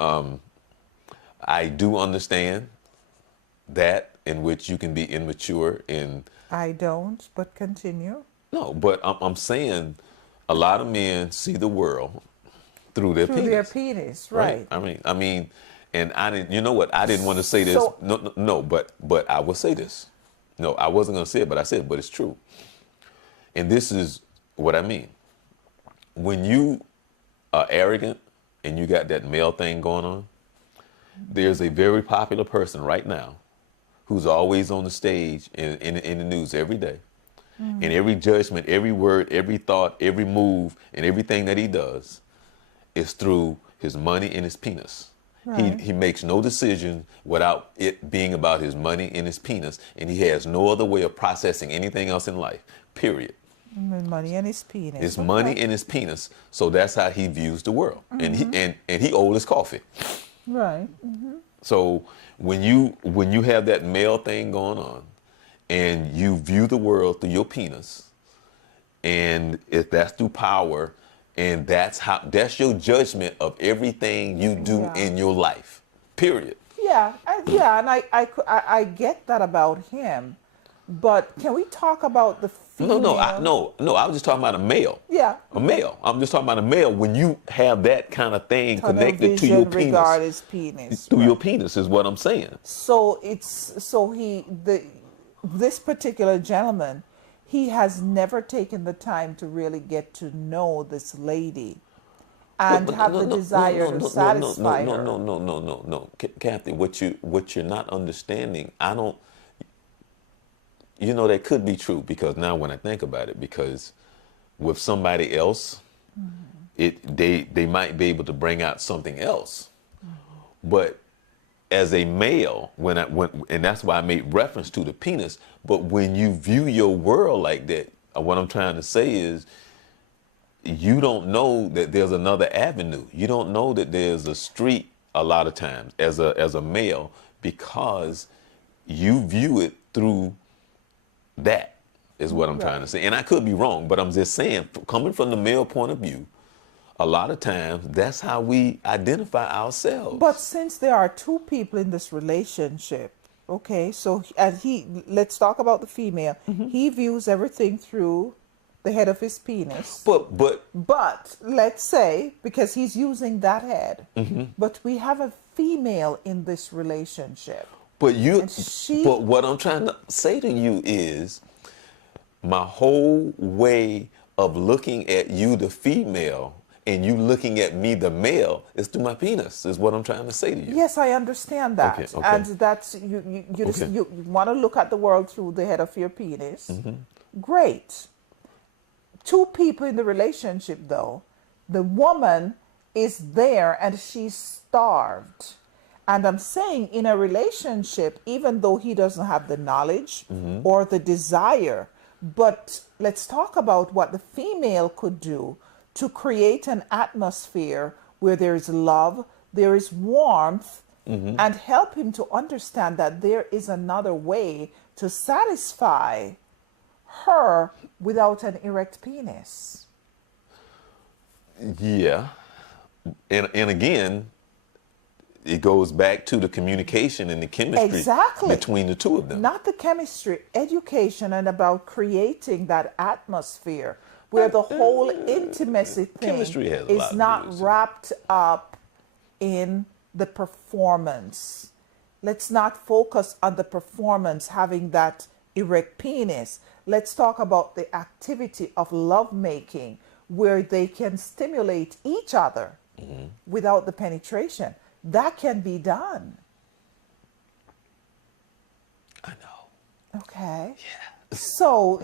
I do understand that in which you can be immature in. I don't, but continue. No, but I'm saying a lot of men see the world through their Through their penis, penis, right? right. I mean, and I didn't. You know what? I didn't want to say this. So, No, no, no. But I will say this. No, I wasn't going to say it, but I said, it, but it's true. And this is what I mean. When you are arrogant and you got that male thing going on, there's a very popular person right now who's always on the stage in the news every day. And every judgment, every word, every thought, every move, and everything that he does is through his money and his penis. Right. He makes no decision without it being about his money and his penis, and he has no other way of processing anything else in life, period. money and his penis. His Okay. money and his penis. So that's how he views the world. And he old as coffee. Right. So when you have that male thing going on and you view the world through your penis, and if that's through power, and that's your judgment of everything you do Yeah. in your life. Period. Yeah, and I get that about him, but can we talk about the female? No, I was just talking about a male. Yeah. A male. I'm just talking about a male. When you have that kind of thing Tunnel connected to your vision penis, regard his penis. through right. your penis is what I'm saying. So this particular gentleman, he has never taken the time to really get to know this lady and have the desire to satisfy her. No. Kathy, what you're not understanding, I don't. You know, that could be true, because now when I think about it, because with somebody else, they might be able to bring out something else, but as a male, and that's why I made reference to the penis. But when you view your world like that, what I'm trying to say is, you don't know that there's another avenue. You don't know that there's a street a lot of times as a male, because you view it through that, is what I'm trying to say. And I could be wrong, but I'm just saying, coming from the male point of view, a lot of times that's how we identify ourselves. But since there are two people in this relationship, okay, so let's talk about the female. He views everything through the head of his penis. But Let's say, because he's using that head, but we have a female in this relationship. But And what I'm trying to say to you is, my whole way of looking at you, the female, and you looking at me, the male, is through my penis, is what I'm trying to say to you. Yes, I understand that. Okay. And that's you want to look at the world through the head of your penis. Great. Two people in the relationship, though, the woman is there and she's starved. And I'm saying, in a relationship, even though he doesn't have the knowledge or the desire, but let's talk about what the female could do to create an atmosphere where there is love, there is warmth, and help him to understand that there is another way to satisfy her without an erect penis. Yeah. And again, it goes back to the communication and the chemistry between the two of them. Not the chemistry, education, and about creating that atmosphere where the whole intimacy thing Chemistry has a lot is to not do with it. wrapped up in the performance. Let's not focus on the performance, having that erect penis. Let's talk about the activity of lovemaking, where they can stimulate each other without the penetration. That can be done. I know. Okay. Yeah. So,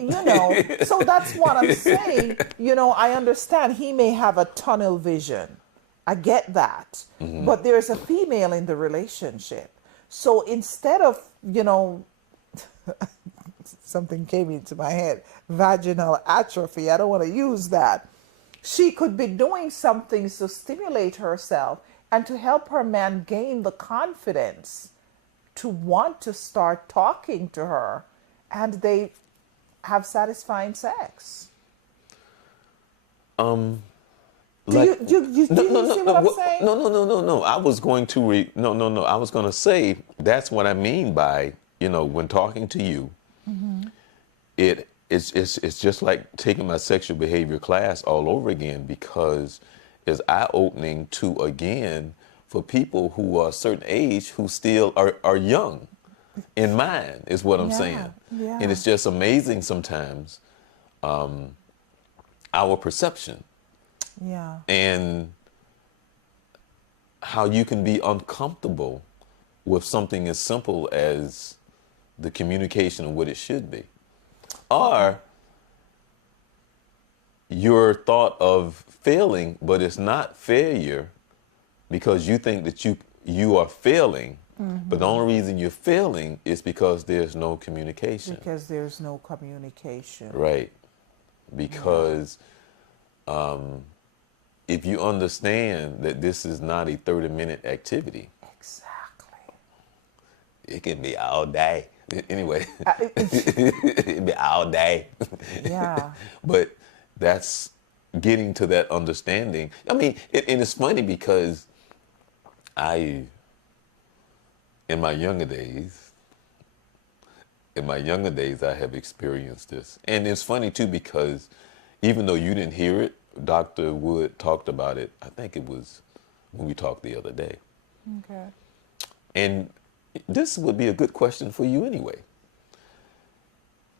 so that's what I'm saying. I understand he may have a tunnel vision. I get that. But there's a female in the relationship. So instead of, something came into my head, vaginal atrophy, I don't want to use that. She could be doing some things to stimulate herself and to help her man gain the confidence to want to start talking to her, and they have satisfying sex. Like, do you see what I'm saying? no. I was going to no. I was going to say that's what I mean by, when talking to you, it's just like taking my sexual behavior class all over again, because it's eye-opening to, again, for people who are a certain age who still are young in mind, is what I'm saying. Yeah. And it's just amazing sometimes, our perception. Yeah. And how you can be uncomfortable with something as simple as the communication of what it should be. Or your thought of failing, but it's not failure because you think that you are failing, but the only reason you're failing is because there's no communication. Because there's no communication. Right. Because if you understand that this is not a 30-minute activity. Exactly. It can be all day. Anyway, it'd be all day. Yeah. But that's getting to that understanding. I mean, and it's funny because in my younger days, I have experienced this. And it's funny too, because even though you didn't hear it, Dr. Wood talked about it. I think it was when we talked the other day. Okay. And this would be a good question for you anyway.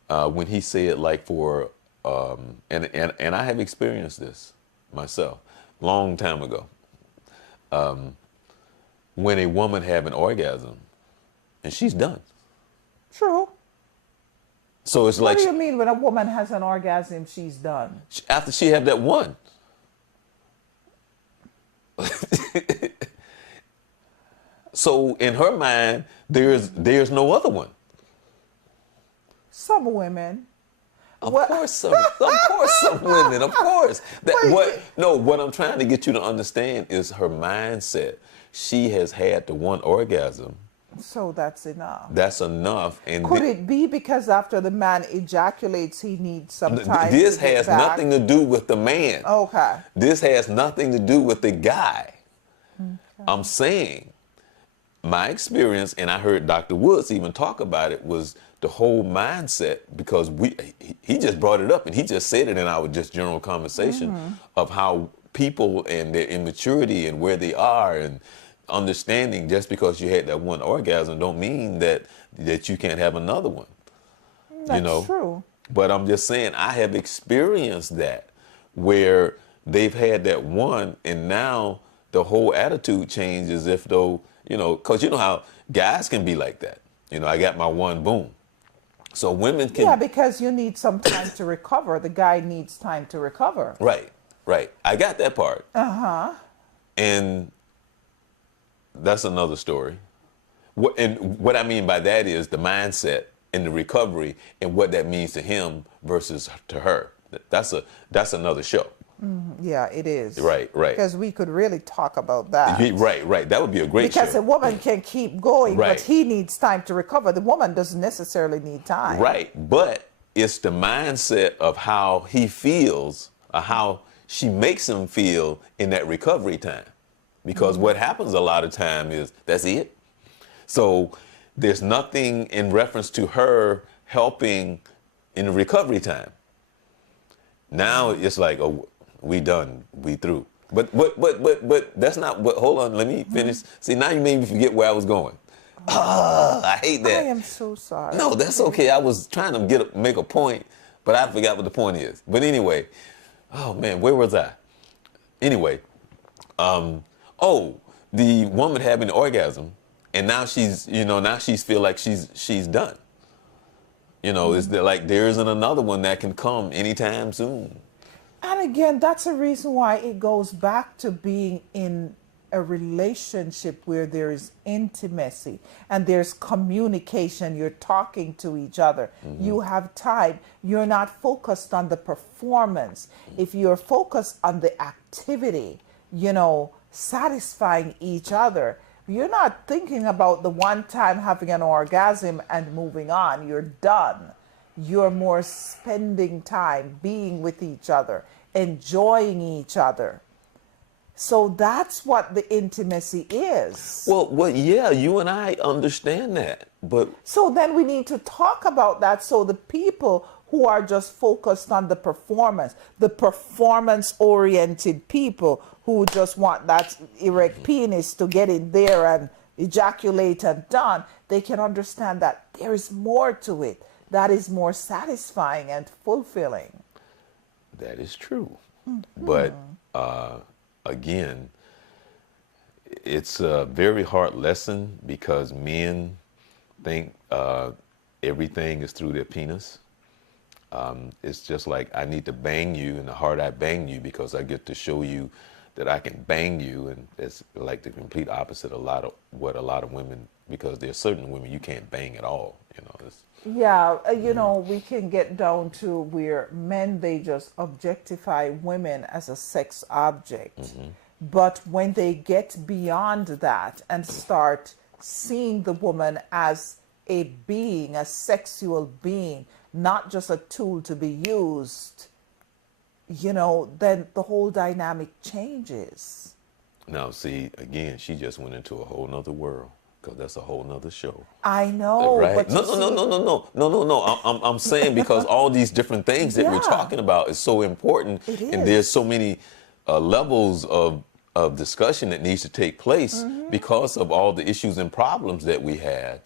When he said, like, for and I have experienced this myself, long time ago. When a woman have an orgasm, and she's done. True. So it's What like, do you mean when a woman has an orgasm, she's done? after she have that one. So in her mind, there's no other one. Some women. Of course some women, of course. What I'm trying to get you to understand is her mindset. She has had the one orgasm. So that's enough. That's enough. And Could it be because after the man ejaculates, he needs some time this to get has back? nothing to do with the man. Okay. This has nothing to do with the guy. Okay. I'm saying my experience, and I heard Dr. Woods even talk about it, was the whole mindset, because he just brought it up and he just said it in our just general conversation of how people and their immaturity and where they are, and understanding just because you had that one orgasm don't mean that you can't have another one. That's true. But I'm just saying, I have experienced that where they've had that one and now the whole attitude changes, if though, because you know how guys can be like that. I got my one, boom. So women can. Yeah, because you need some time to recover. The guy needs time to recover. Right. I got that part. And that's another story. What I mean by that is the mindset and the recovery and what that means to him versus to her. That's another show. Yeah, it is. Right. Because we could really talk about that. Right. That would be a great show. Because a woman can keep going, Right. but he needs time to recover. The woman doesn't necessarily need time. Right. But it's the mindset of how he feels, or how she makes him feel in that recovery time. Because what happens a lot of time is, that's it. So there's nothing in reference to her helping in the recovery time. Now it's like, oh, we done, we through. But that's not what, hold on, let me finish. See, now you made me forget where I was going. I hate that. I am so sorry. No, that's okay. I was trying to make a point, but I forgot what the point is. But anyway, oh man, where was I? Anyway, the woman having an orgasm, and now she's feel like she's done. Is there like there isn't another one that can come anytime soon? And again, that's a reason why it goes back to being in a relationship where there is intimacy and there's communication. You're talking to each other. You have time. You're not focused on the performance. If you're focused on the activity, satisfying each other, you're not thinking about the one time having an orgasm and moving on. You're done. You're more spending time being with each other, enjoying each other. So that's what the intimacy is. Well, yeah, you and I understand that, but So then we need to talk about that, so the people who are just focused on the performance-oriented people who just want that erect penis to get in there and ejaculate and done, they can understand that there is more to it that is more satisfying and fulfilling. that is true. But again, it's a very hard lesson because men think everything is through their penis. It's just like, I need to bang you, and the harder I bang you, because I get to show you that I can bang you, and it's like the complete opposite of what a lot of women, because there's certain women you can't bang at all. Yeah, we can get down to where men, they just objectify women as a sex object. But when they get beyond that and start seeing the woman as a being, a sexual being, not just a tool to be used, then the whole dynamic changes. Now, see, again, she just went into a whole nother world, because that's a whole nother show. I know, Right? but No. I'm saying, because all these different things that we're Yeah. talking about is so important, It and is. there's so many levels of discussion that needs to take place because of all the issues and problems that we have,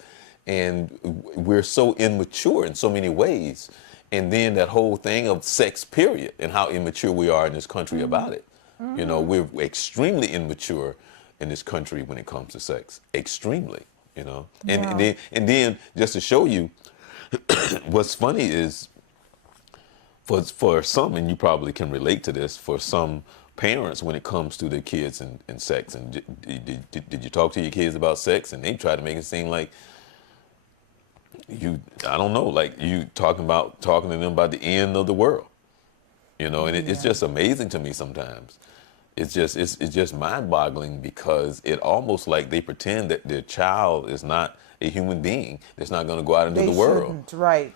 and we're so immature in so many ways. And then that whole thing of sex, period, and how immature we are in this country about it. We're extremely immature in this country when it comes to sex, extremely. And then just to show you, what's funny is, for some, and you probably can relate to this, for some parents, when it comes to their kids and sex, and did you talk to your kids about sex, and they try to make it seem like I don't know, like you talking to them about the end of the world, and it's just amazing to me sometimes. It's just mind-boggling, because it almost like they pretend that their child is not a human being that's not going to go out into the world. Shouldn't, right?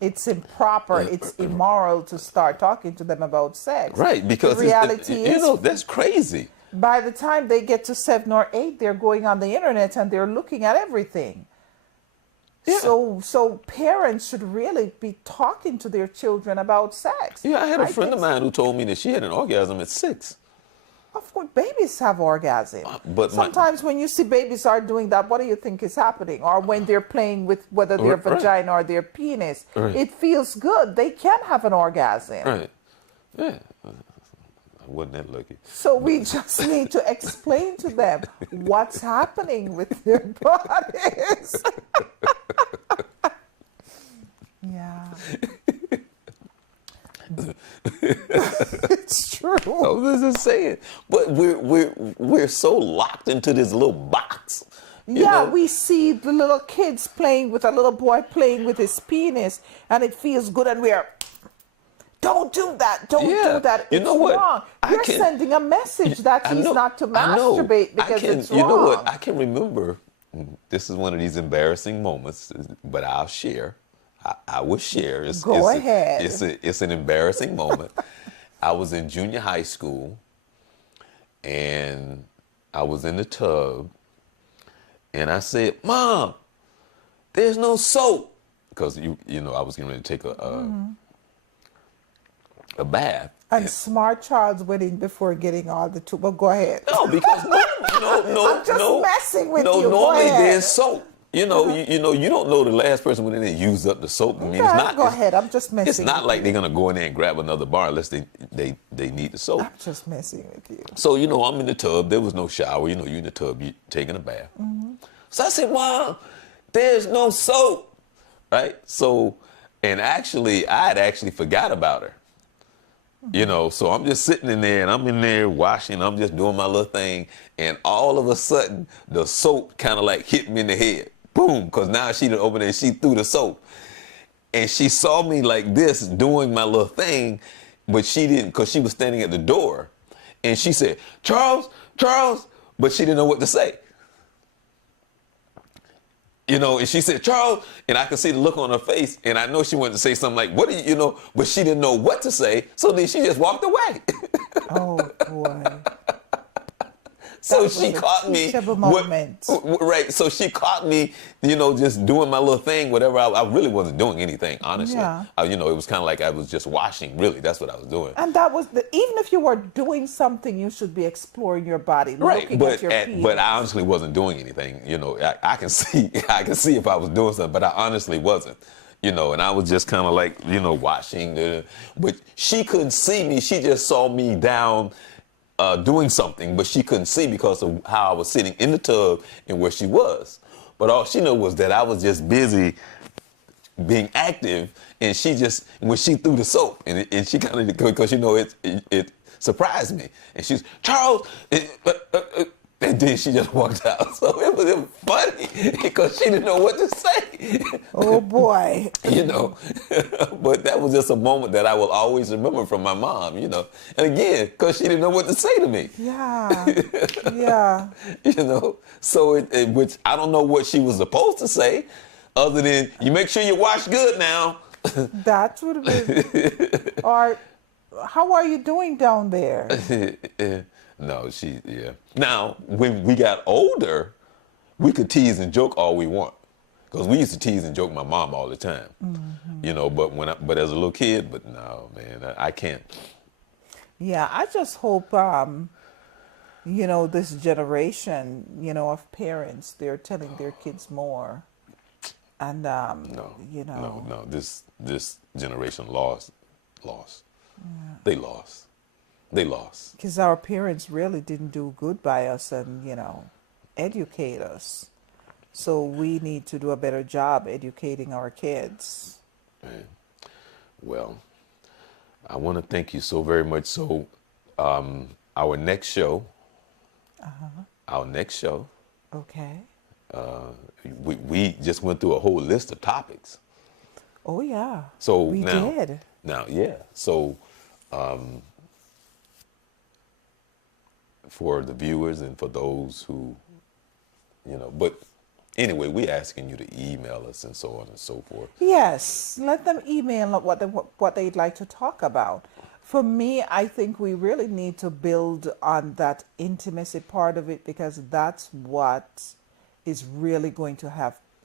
It's improper. It's immoral to start talking to them about sex. Right, because the reality is, that's crazy. by the time they get to 7 or 8, they're going on the internet and they're looking at everything. Yeah. So parents should really be talking to their children about sex. Yeah, I had a friend of think- mine who told me that she had an orgasm at 6. Of course, babies have orgasm. But sometimes when you see babies are doing that, what do you think is happening? Or when they're playing with whether their Right. vagina or their penis, Right. it feels good. They can have an orgasm. Right. Yeah. I wasn't that lucky. So we just need to explain to them what's happening with their bodies. Yeah. It's true. I was just saying, but we're so locked into this little box. you Yeah, know? we see the little kids playing with a little boy playing with his penis, and it feels good, and we are, don't do that, don't Yeah. do that. You It's know what? wrong. I You're can- sending a message that I he's know- not to I know. masturbate I because can, it's you wrong. know what? I can remember. This is one of these embarrassing moments, but I'll share. I will share. Go ahead. It's an embarrassing moment. I was in junior high school, and I was in the tub, and I said, "Mom, there's no soap," because I was getting ready to take a bath. And smart Charles went in before getting all the two. But go ahead. No, because no, I'm just messing with you. Go Normally ahead. there's soap. You don't know the last person went in there and used up the soap. I mean, it's Okay, not. go ahead. I'm just messing. It's not with like you. they're gonna go in there and grab another bar unless they need the soap. I'm just messing with you. So I'm in the tub. There was no shower. You're in the tub. You taking a bath. Mm-hmm. So I said, "Mom, there's no soap." Right. So, and actually, I had actually forgot about her. So I'm just sitting in there, and I'm in there washing. I'm just doing my little thing, and all of a sudden, the soap kind of like hit me in the head. Boom! Because now she done opened it and she threw the soap, and she saw me like this doing my little thing, but she didn't, because she was standing at the door, and she said, "Charles, Charles," but she didn't know what to say. You know, and she said, Charles, and I could see the look on her face, and I know she wanted to say something like, what do you know, but she didn't know what to say, so then she just walked away. Oh, boy. So That she was a caught me. teachable moment. Right. So she caught me, you know, just doing my little thing, whatever. I really wasn't doing anything, honestly. Yeah. You know, it was kind of like I was just washing, really. That's what I was doing. And that was even if you were doing something, you should be exploring your body, Right. looking at your penis. But I honestly wasn't doing anything. You know, I can see if I was doing something, but I honestly wasn't. You know, and I was just kind of like, you know, watching. But she couldn't see me. She just saw me down doing something, but she couldn't see because of how I was sitting in the tub and where she was. But all she knew was that I was just busy being active, and she just, when she threw the soap, and she kind of, because, you know, it surprised me. And she's, Charles, and then she just walked out. So it was funny because she didn't know what to say. Oh, boy. You know, but that was just a moment that I will always remember from my mom, you know. And again, because she didn't know what to say to me. Yeah. Yeah. You know, so which I don't know what she was supposed to say other than, you make sure you wash good now. That would have been. Or, how are you doing down there? No, yeah. Now, when we got older, we could tease and joke all we want. Because we used to tease and joke my mom all the time. Mm-hmm. You know, but as a little kid, but no, man, I can't. Yeah, I just hope, you know, this generation, you know, of parents, they're telling their kids more. And, you know. No, this generation lost. Yeah. They lost. Because our parents really didn't do good by us and, you know, educate us. So we need to do a better job educating our kids. Man. Well, I want to thank you so very much. So our next show, Okay. We just went through a whole list of topics. Oh, yeah. So we did. Now, yeah. So for the viewers and for those who, you know, but anyway, we're asking you to email us and so on and so forth. Yes, let them email what they'd like to talk about. For me, I think we really need to build on that intimacy part of it, because that's what is really going to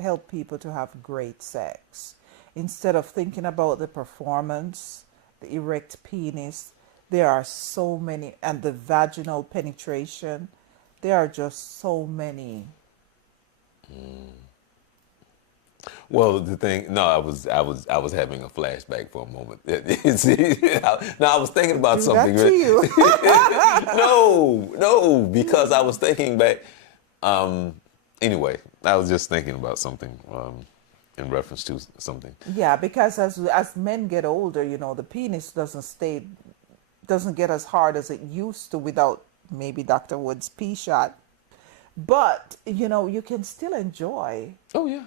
help people to have great sex. Instead of thinking about the performance, the erect penis, there are so many, and the vaginal penetration, there are just so many. Well, the thing, no, I was having a flashback for a moment. No, I was thinking about something. That to you. No, because I was thinking back. Anyway, I was just thinking about something in reference to something. Yeah, because as men get older, you know, the penis doesn't get as hard as it used to without maybe Dr. Wood's P shot. But, you know, you can still enjoy. Oh, yeah.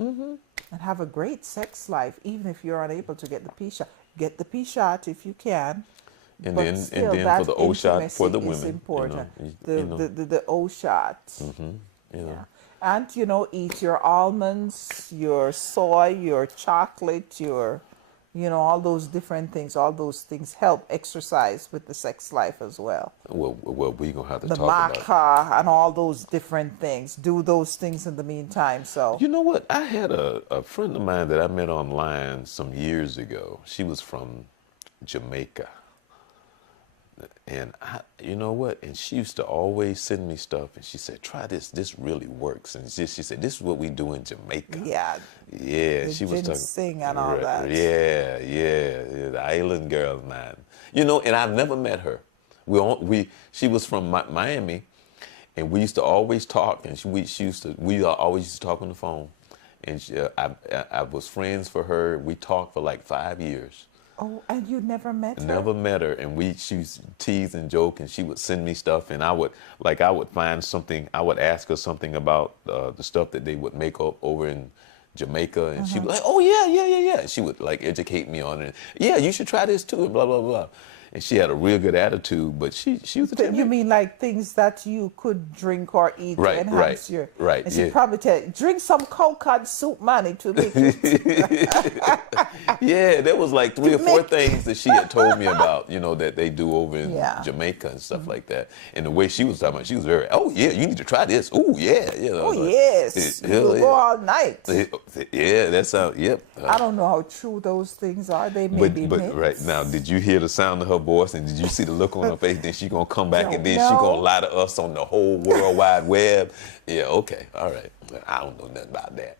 Mm-hmm. And have a great sex life, even if you're unable to get the P shot. Get the P shot if you can. And but then still, for the O shot for the is women. important. You know, The O shot. mm-hmm, Yeah. And, you know, eat your almonds, your soy, your chocolate, you know, all those different things. All those things help exercise with the sex life as well. Well, we're going to have to the talk about maca and all those different things. Do those things in the meantime. So, you know what? I had a friend of mine that I met online some years ago. She was from Jamaica. And you know what? And she used to always send me stuff, and she said, "Try this. This really works." And she said, "This is what we do in Jamaica." yeah. Yeah, she was talking ginseng and all that. Yeah, the island girl of mine. You know, and I've never met her. She was from Miami, and we used to always talk, and we always used to talk on the phone. And I was friends for her. We talked for like 5 years. Oh, and you never met her? Never met her, and she used to tease and joke, and she would send me stuff, and I would find something, I would ask her something about the stuff that they would make up over in Jamaica, and she'd be like, "Oh yeah," and she would like educate me on it. Yeah, you should try this too, and blah blah blah. and she had a real good attitude. But she was a You mean like things that you could drink or eat Right, to enhance your right, And she yeah. probably tell you, drink some cold cod soup, man. It will make you. Yeah, there was like 3 or 4 Make- things that she had told me about, that they do over in Yeah. Jamaica and stuff like that. And the way she was talking about, she was very, oh yeah, you need to try this. Oh yeah, Oh yes, we'll go all night. Yeah, that sounds. Yep. I don't know how true those things are. They may be But myths. right now, did you hear the sound of her voice, and did you see the look on her face? Then she gonna come back, Don't and then know. she gonna lie to us on the whole World Wide Web. Yeah, okay, all right. I don't know nothing about that.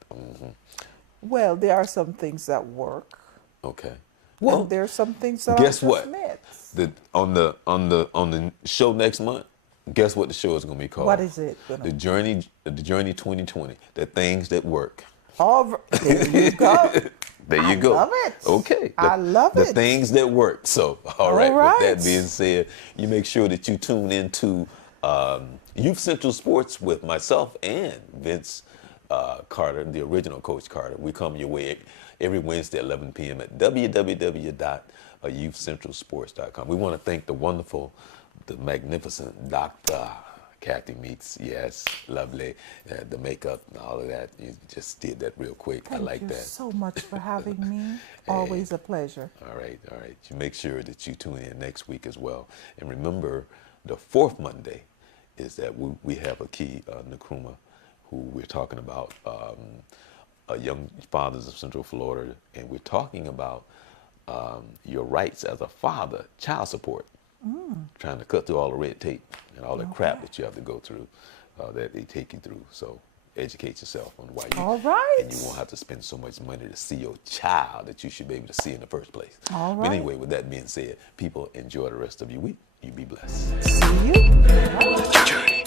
Well, there are some things that work. Okay. Well, Well, and there are some things that guess are what? just myths. On the show next month, guess what the show is gonna be called? What is it? The Journey 2020. The things that work. There you go. There you I go. love it. Okay. I love the it. The things that work. So, all All right. right. With that being said, you make sure that you tune into Youth Central Sports with myself and Vince Carter, the original Coach Carter. We come your way every Wednesday at 11 p.m. at www.youthcentralsports.com. We want to thank the wonderful, the magnificent Dr. Kathy Meeks, yes, lovely. The makeup and all of that, you just did that real quick. I like Thank you that. so much for having me. Always a pleasure. All right. You make sure that you tune in next week as well. And remember, the 4th Monday is that we have a key, Nkrumah, who we're talking about, young fathers of Central Florida, and we're talking about your rights as a father, child support. Trying to cut through all the red tape and all the crap that you have to go through, that they take you through. So educate yourself on why you. All right. And you won't have to spend so much money to see your child that you should be able to see in the first place. All But right. anyway, with that being said, people enjoy the rest of your week. You be blessed. See you. Journey.